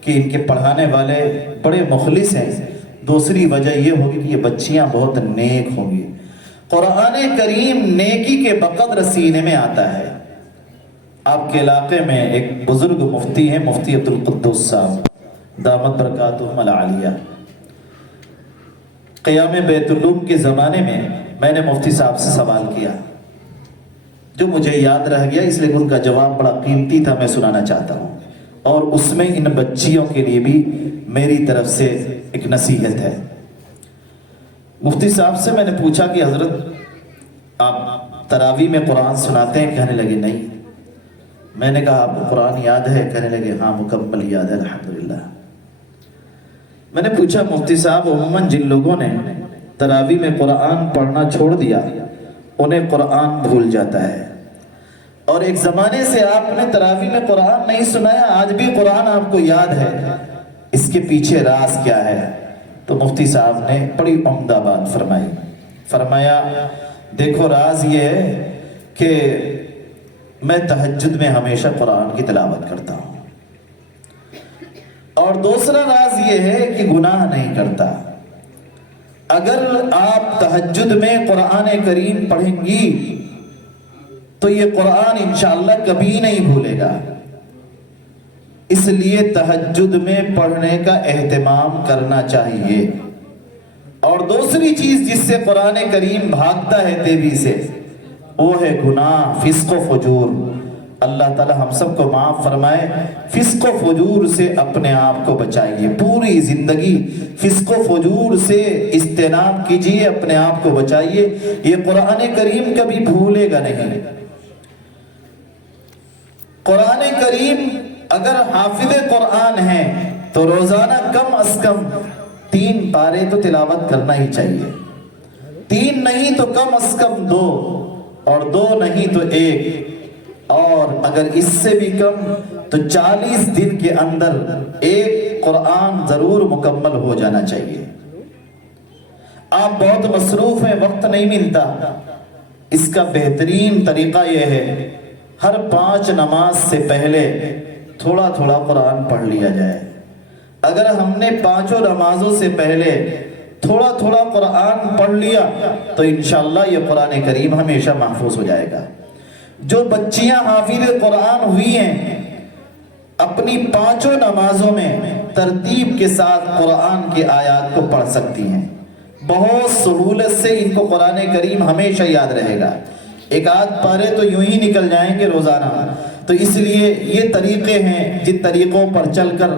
کہ ان کے پڑھانے والے بڑے مخلص ہیں، دوسری وجہ یہ ہوگی کہ یہ بچیاں بہت نیک ہوں گی۔ قرآن کریم نیکی کے بقدر سینے میں آتا ہے۔ آپ کے علاقے میں ایک بزرگ مفتی ہیں، مفتی عبدالقدوس صاحب دامت برکاتہم العالیہ۔ قیام بیت العلوم کے زمانے میں نے مفتی صاحب سے سوال کیا جو مجھے یاد رہ گیا، اس لیے ان کا جواب بڑا قیمتی تھا، میں سنانا چاہتا ہوں، اور اس میں ان بچیوں کے لیے بھی میری طرف سے ایک نصیحت ہے۔ مفتی صاحب سے میں نے پوچھا کہ حضرت آپ تراویح میں قرآن سناتے ہیں؟ کہنے لگے نہیں۔ میں نے کہا آپ کو قرآن یاد ہے؟ کہنے لگے ہاں مکمل یاد ہے الحمدللہ۔ میں نے پوچھا مفتی صاحب عموماً جن لوگوں نے تراویح میں قرآن پڑھنا چھوڑ دیا انہیں قرآن بھول جاتا ہے، اور ایک زمانے سے آپ نے تراویح میں قرآن نہیں سنایا، آج بھی قرآن آپ کو یاد ہے، اس کے پیچھے راز کیا ہے؟ تو مفتی صاحب نے بڑی عمدہ بات فرمایا دیکھو راز یہ ہے کہ میں تہجد میں ہمیشہ قرآن کی تلاوت کرتا ہوں، اور دوسرا راز یہ ہے کہ گناہ نہیں کرتا۔ اگر آپ تہجد میں قرآن کریم پڑھیں گی تو یہ قرآن انشاءاللہ کبھی نہیں بھولے گا، اس لیے تہجد میں پڑھنے کا اہتمام کرنا چاہیے۔ اور دوسری چیز جس سے قرآن کریم بھاگتا ہے تیزی سے وہ ہے گناہ، فسق و فجور۔ اللہ تعالی ہم سب کو معاف فرمائے، فسق و فجور سے اپنے آپ کو بچائیے، پوری زندگی فسق و فجور سے اجتناب کیجیے، اپنے آپ کو بچائیے، یہ قرآن کریم کبھی بھولے گا نہیں۔ قرآن کریم اگر حافظ قرآن ہے تو روزانہ کم از کم 3 پارے تو تلاوت کرنا ہی چاہیے، 3 نہیں تو کم از کم 2، اور 2 نہیں تو 1، اور اگر اس سے بھی کم تو 40 دن کے اندر 1 قرآن ضرور مکمل ہو جانا چاہیے۔ آپ بہت مصروف ہیں، وقت نہیں ملتا، اس کا بہترین طریقہ یہ ہے ہر 5 نماز سے پہلے تھوڑا تھوڑا قرآن پڑھ لیا جائے۔ اگر ہم نے 5 نمازوں سے پہلے تھوڑا تھوڑا قرآن پڑھ لیا تو انشاءاللہ یہ قرآن کریم ہمیشہ محفوظ ہو جائے گا۔ جو بچیاں حافظ قرآن ہوئی ہیں اپنی 5 نمازوں میں ترتیب کے ساتھ قرآن کی آیات کو پڑھ سکتی ہیں، بہت سہولت سے ان کو قرآن کریم ہمیشہ یاد رہے گا، 1 پارے تو یوں ہی نکل جائیں گے روزانہ۔ تو اس لیے یہ طریقے ہیں جن طریقوں پر چل کر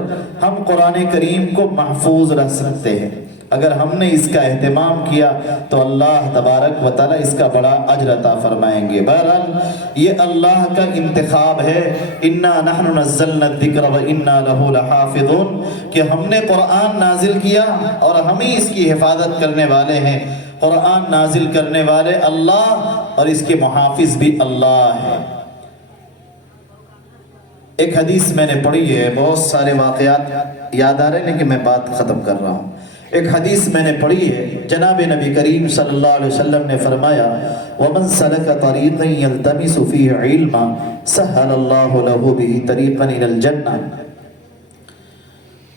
ہم قرآن کریم کو محفوظ رکھ سکتے ہیں۔ اگر ہم نے اس کا اہتمام کیا تو اللہ تبارک و تعالی اس کا بڑا اجر عطا فرمائیں گے۔ بہرحال یہ اللہ کا انتخاب ہے، انا نحن نزلنا الذکر وانا لہ لحافظون، کہ ہم نے قرآن نازل کیا اور ہم ہی اس کی حفاظت کرنے والے ہیں۔ قرآن نازل کرنے والے اللہ اور اس کے محافظ بھی اللہ ہے۔ ایک حدیث میں نے پڑھی ہے، بہت سارے واقعات یاد آ رہے ہیں لیکن میں بات ختم کر رہا ہوں۔ ایک حدیث میں نے پڑھی ہے، جناب نبی کریم صلی اللہ علیہ وسلم نے فرمایا وَمَنْ سَلَكَ طَرِيقًا يَلْتَمِسُ فِيهِ عِلْمًا سَهَّلَ اللَّهُ لَهُ بِهِ طَرِيقًا إِلَى الْجَنَّةِ،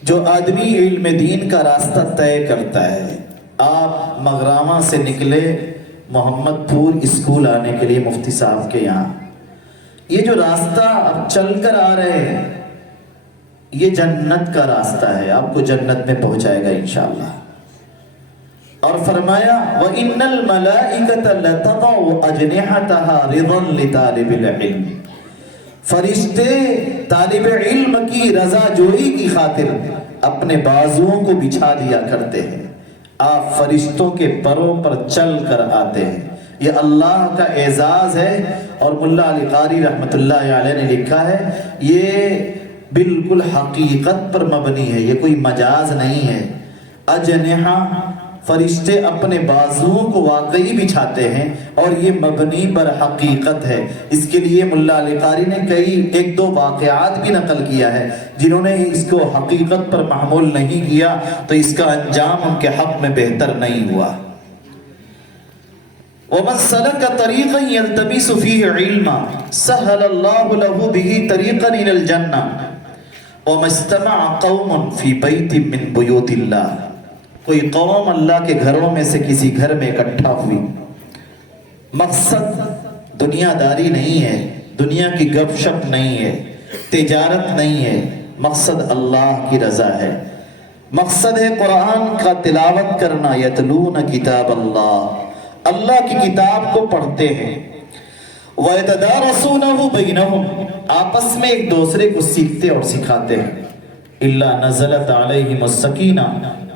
جو آدمی علم دین کا راستہ طے کرتا ہے۔ آپ مغرامہ سے نکلے محمد پور اسکول آنے کے لیے مفتی صاحب کے یہاں، یہ جو راستہ اب چل کر آ رہے ہیں یہ جنت کا راستہ ہے، آپ کو جنت میں پہنچائے گا انشاءاللہ۔ اور فرمایا وَإِنَّ الْمَلَائِكَةَ لَتَضَعُ أَجْنِحَتَهَا رِضًا لِطَالِبِ الْعِلْمِ، فرشتے طالب علم کی رضا جوئی کی خاطر اپنے بازوؤں کو بچھا دیا کرتے ہیں۔ آپ فرشتوں کے پروں پر چل کر آتے ہیں، یہ اللہ کا اعزاز ہے۔ اور ملا علی قاری رحمۃ اللہ علیہ نے لکھا ہے یہ بالکل حقیقت پر مبنی ہے، یہ کوئی مجاز نہیں ہے۔ اجنحہ، فرشتے اپنے بازوؤں کو واقعی بچھاتے ہیں اور یہ مبنی پر حقیقت ہے۔ اس کے لیے ملا علی قاری نے ایک دو واقعات بھی نقل کیا ہے، جنہوں نے اس کو حقیقت پر محمول نہیں کیا تو اس کا انجام ان کے حق میں بہتر نہیں ہوا۔ وَمَنْ سَلَكَ طَرِيقًا يَلْتَمِسُ فِيهِ عِلْمًا سَهَّلَ اللَّهُ لَهُ بِهِ طَرِيقًا إِلَى الْجَنَّةِ وَمَا اجْتَمَعَ قَوْمٌ فِي بَيْتٍ مِّن بُيُوتِ اللَّهِ، کوئی قوم اللہ کے گھروں میں سے کسی گھر میں اکٹھا ہوئی، مقصد دنیا داری نہیں ہے، دنیا کی گپ شپ نہیں ہے، تجارت نہیں ہے، مقصد اللہ کی رضا ہے، مقصد ہے قرآن کا تلاوت کرنا، یتلون کتاب اللہ کی کتاب کو پڑھتے ہیں، وَيَتَدَارَسُونَهُ بَيْنَهُمْ، آپس میں ایک دوسرے کو سیکھتے اور سکھاتے ہیں، إِلَّا نَزَلَتْ عَلَيْهِمُ السَّكِينَةُ،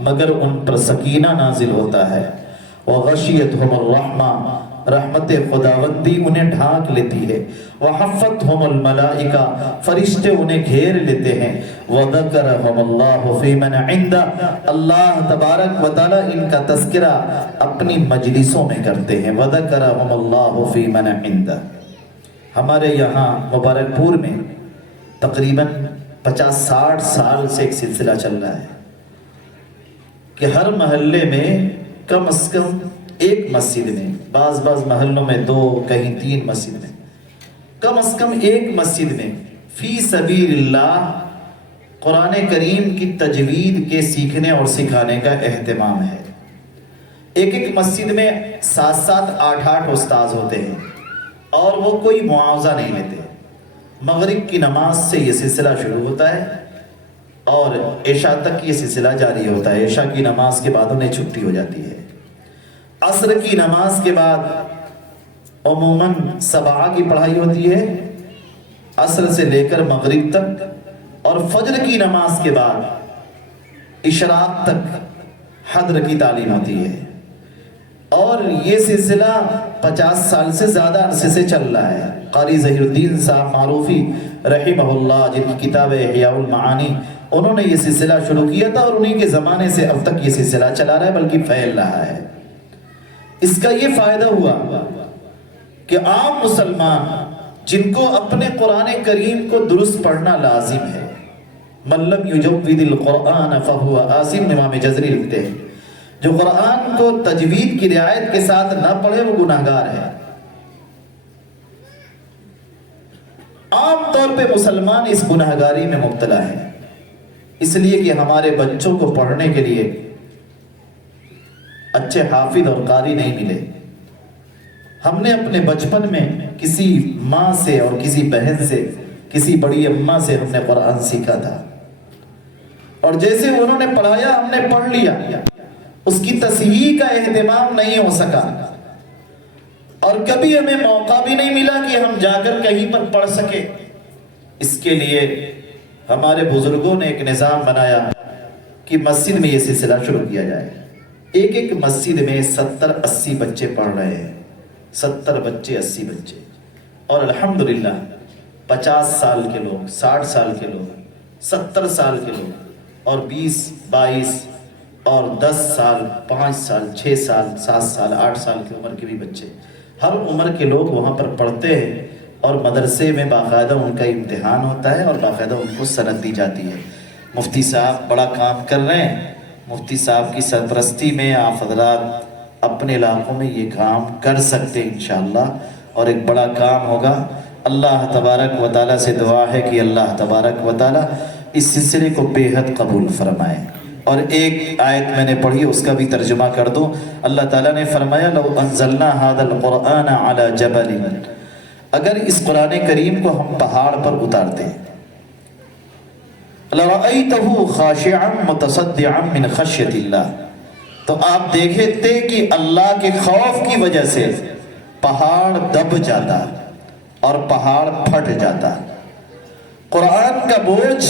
مگر ان پر سکینہ نازل ہوتا ہے، وَغَشِيَتْهُمُ الرَّحْمَةُ، رحمت خداوندی انہیں ڈھانک لیتی ہے، وَحَفَّتْهُمُ الْمَلَائِكَةُ، فرشتے انہیں گھیر لیتے ہیں، وَذَكَرَهُمُ اللَّهُ فِي مَنْ عِنْدَهُ، اللہ تبارک و تعالی ان کا تذکرہ اپنی مجلسوں میں کرتے ہیں، وَذَكَرَهُمُ اللَّهُ فِي مَنْ عِنْدَهُ۔ ہمارے یہاں مبارک پور میں تقریباً 50-60 سال سے ایک سلسلہ چل رہا ہے کہ ہر محلے میں کم از کم ایک مسجد میں، بعض محلوں میں 2 کہیں 3 مسجد میں، کم از کم ایک مسجد میں فی سبیل اللہ قرآن کریم کی تجوید کے سیکھنے اور سکھانے کا اہتمام ہے۔ ایک مسجد میں 7-7 8-8 استاذ ہوتے ہیں اور وہ کوئی معاوضہ نہیں لیتے۔ مغرب کی نماز سے یہ سلسلہ شروع ہوتا ہے اور عشاء تک یہ سلسلہ جاری ہوتا ہے۔ عشاء کی نماز کے بعد انہیں چھٹی ہو جاتی ہے۔ عصر کی نماز کے بعد عموماً سبعہ کی پڑھائی ہوتی ہے عصر سے لے کر مغرب تک، اور فجر کی نماز کے بعد اشراق تک حضر کی تعلیم ہوتی ہے۔ اور یہ سلسلہ 50 سال سے زیادہ عرصے سے چل رہا ہے۔ قاری ظہیر الدین صاحب معروفی رحمہ اللہ، جن کی کتاب احیاء المعانی، انہوں نے یہ سلسلہ شروع کیا تھا اور انہی کے زمانے سے اب تک یہ سلسلہ چلا رہا ہے، بلکہ پھیل رہا ہے۔ اس کا یہ فائدہ ہوا کہ عام مسلمان جن کو اپنے قرآن کریم کو درست پڑھنا لازم ہے، من لم یجود القرآن فہو آثم، امام جزری لکھتے ہیں، جو قرآن کو تجوید کی رعایت کے ساتھ نہ پڑھے وہ گناہگار ہے۔ عام طور پہ مسلمان اس گناہگاری میں مبتلا ہے، اس لیے کہ ہمارے بچوں کو پڑھنے کے لیے اچھے حافظ اور قاری نہیں ملے۔ ہم نے اپنے بچپن میں کسی ماں سے اور کسی بہن سے، کسی بڑی اماں سے ہم نے قرآن سیکھا تھا، اور جیسے انہوں نے پڑھایا ہم نے پڑھ لیا، اس کی تصحیح کا اہتمام نہیں ہو سکا، اور کبھی ہمیں موقع بھی نہیں ملا کہ ہم جا کر کہیں پر پڑھ سکے۔ اس کے لیے ہمارے بزرگوں نے ایک نظام بنایا کہ مسجد میں یہ سلسلہ شروع کیا جائے۔ ایک مسجد میں 70-80 بچے پڑھ رہے ہیں، 70 بچے 80 بچے، اور الحمدللہ 50 سال کے لوگ، 60 سال کے لوگ، 70 سال کے لوگ، اور 20-22 اور 10 سال، 5 سال، 6 سال، 7 سال، 8 سال کی عمر کے بھی بچے، ہر عمر کے لوگ وہاں پر پڑھتے ہیں، اور مدرسے میں باقاعدہ ان کا امتحان ہوتا ہے اور باقاعدہ ان کو سند دی جاتی ہے۔ مفتی صاحب بڑا کام کر رہے ہیں، مفتی صاحب کی سرپرستی میں آپ حضرات اپنے علاقوں میں یہ کام کر سکتے ہیں انشاءاللہ، اور ایک بڑا کام ہوگا۔ اللہ تبارک و تعالیٰ سے دعا ہے کہ اللہ تبارک و تعالیٰ اس سلسلے کو بے حد قبول فرمائے۔ اور ایک آیت میں نے پڑھی، اس کا بھی ترجمہ کر دوں۔ اللہ تعالیٰ نے فرمایا لو انزلنا هذا القرآن على جبل، اگر اس قرآن کریم کو ہم پہاڑ پر اتارتے، لرأيته خاشعا متصدعا من خشیۃ اللہ، تو آپ دیکھتے کہ اللہ کے خوف کی وجہ سے پہاڑ دب جاتا اور پہاڑ پھٹ جاتا۔ قرآن کا بوجھ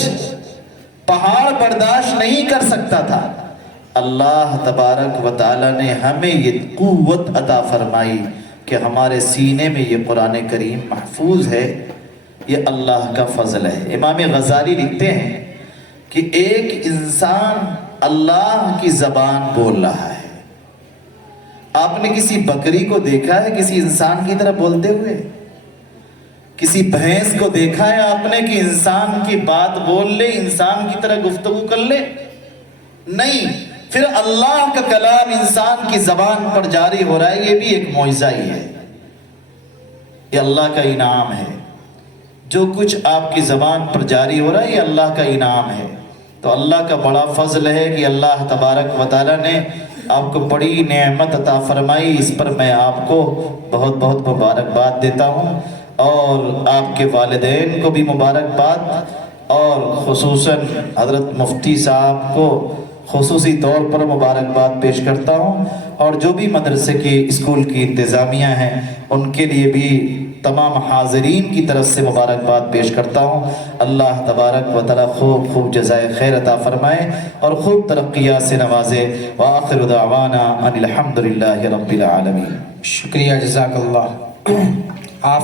پہاڑ برداشت نہیں کر سکتا تھا، اللہ تبارک و تعالی نے ہمیں یہ قوت عطا فرمائی کہ ہمارے سینے میں یہ قرآن کریم محفوظ ہے، یہ اللہ کا فضل ہے۔ امام غزالی لکھتے ہیں کہ ایک انسان اللہ کی زبان بول رہا ہے۔ آپ نے کسی بکری کو دیکھا ہے کسی انسان کی طرح بولتے ہوئے؟ کسی بھینس کو دیکھا ہے آپ نے کہ انسان کی بات بول لے، انسان کی طرح گفتگو کر لے؟ نہیں۔ پھر اللہ کا کلام انسان کی زبان پر جاری ہو رہا ہے، یہ بھی ایک معجزہ ہی ہے، یہ اللہ کا انعام ہے۔ جو کچھ آپ کی زبان پر جاری ہو رہا ہے یہ اللہ کا انعام ہے۔ تو اللہ کا بڑا فضل ہے کہ اللہ تبارک و تعالیٰ نے آپ کو بڑی نعمت عطا فرمائی، اس پر میں آپ کو بہت بہت مبارکباد دیتا ہوں، اور آپ کے والدین کو بھی مبارکباد، اور خصوصاً حضرت مفتی صاحب کو خصوصی طور پر مبارکباد پیش کرتا ہوں، اور جو بھی مدرسے کی اسکول کی انتظامیہ ہیں ان کے لیے بھی تمام حاضرین کی طرف سے مبارکباد پیش کرتا ہوں۔ اللہ تبارک و تعالیٰ خوب خوب جزائے خیر عطا فرمائے اور خوب ترقیات سے نوازے۔ وآخر دعوانا ان الحمدللہ رب العالمین۔ شکریہ، جزاک اللہ۔ آپ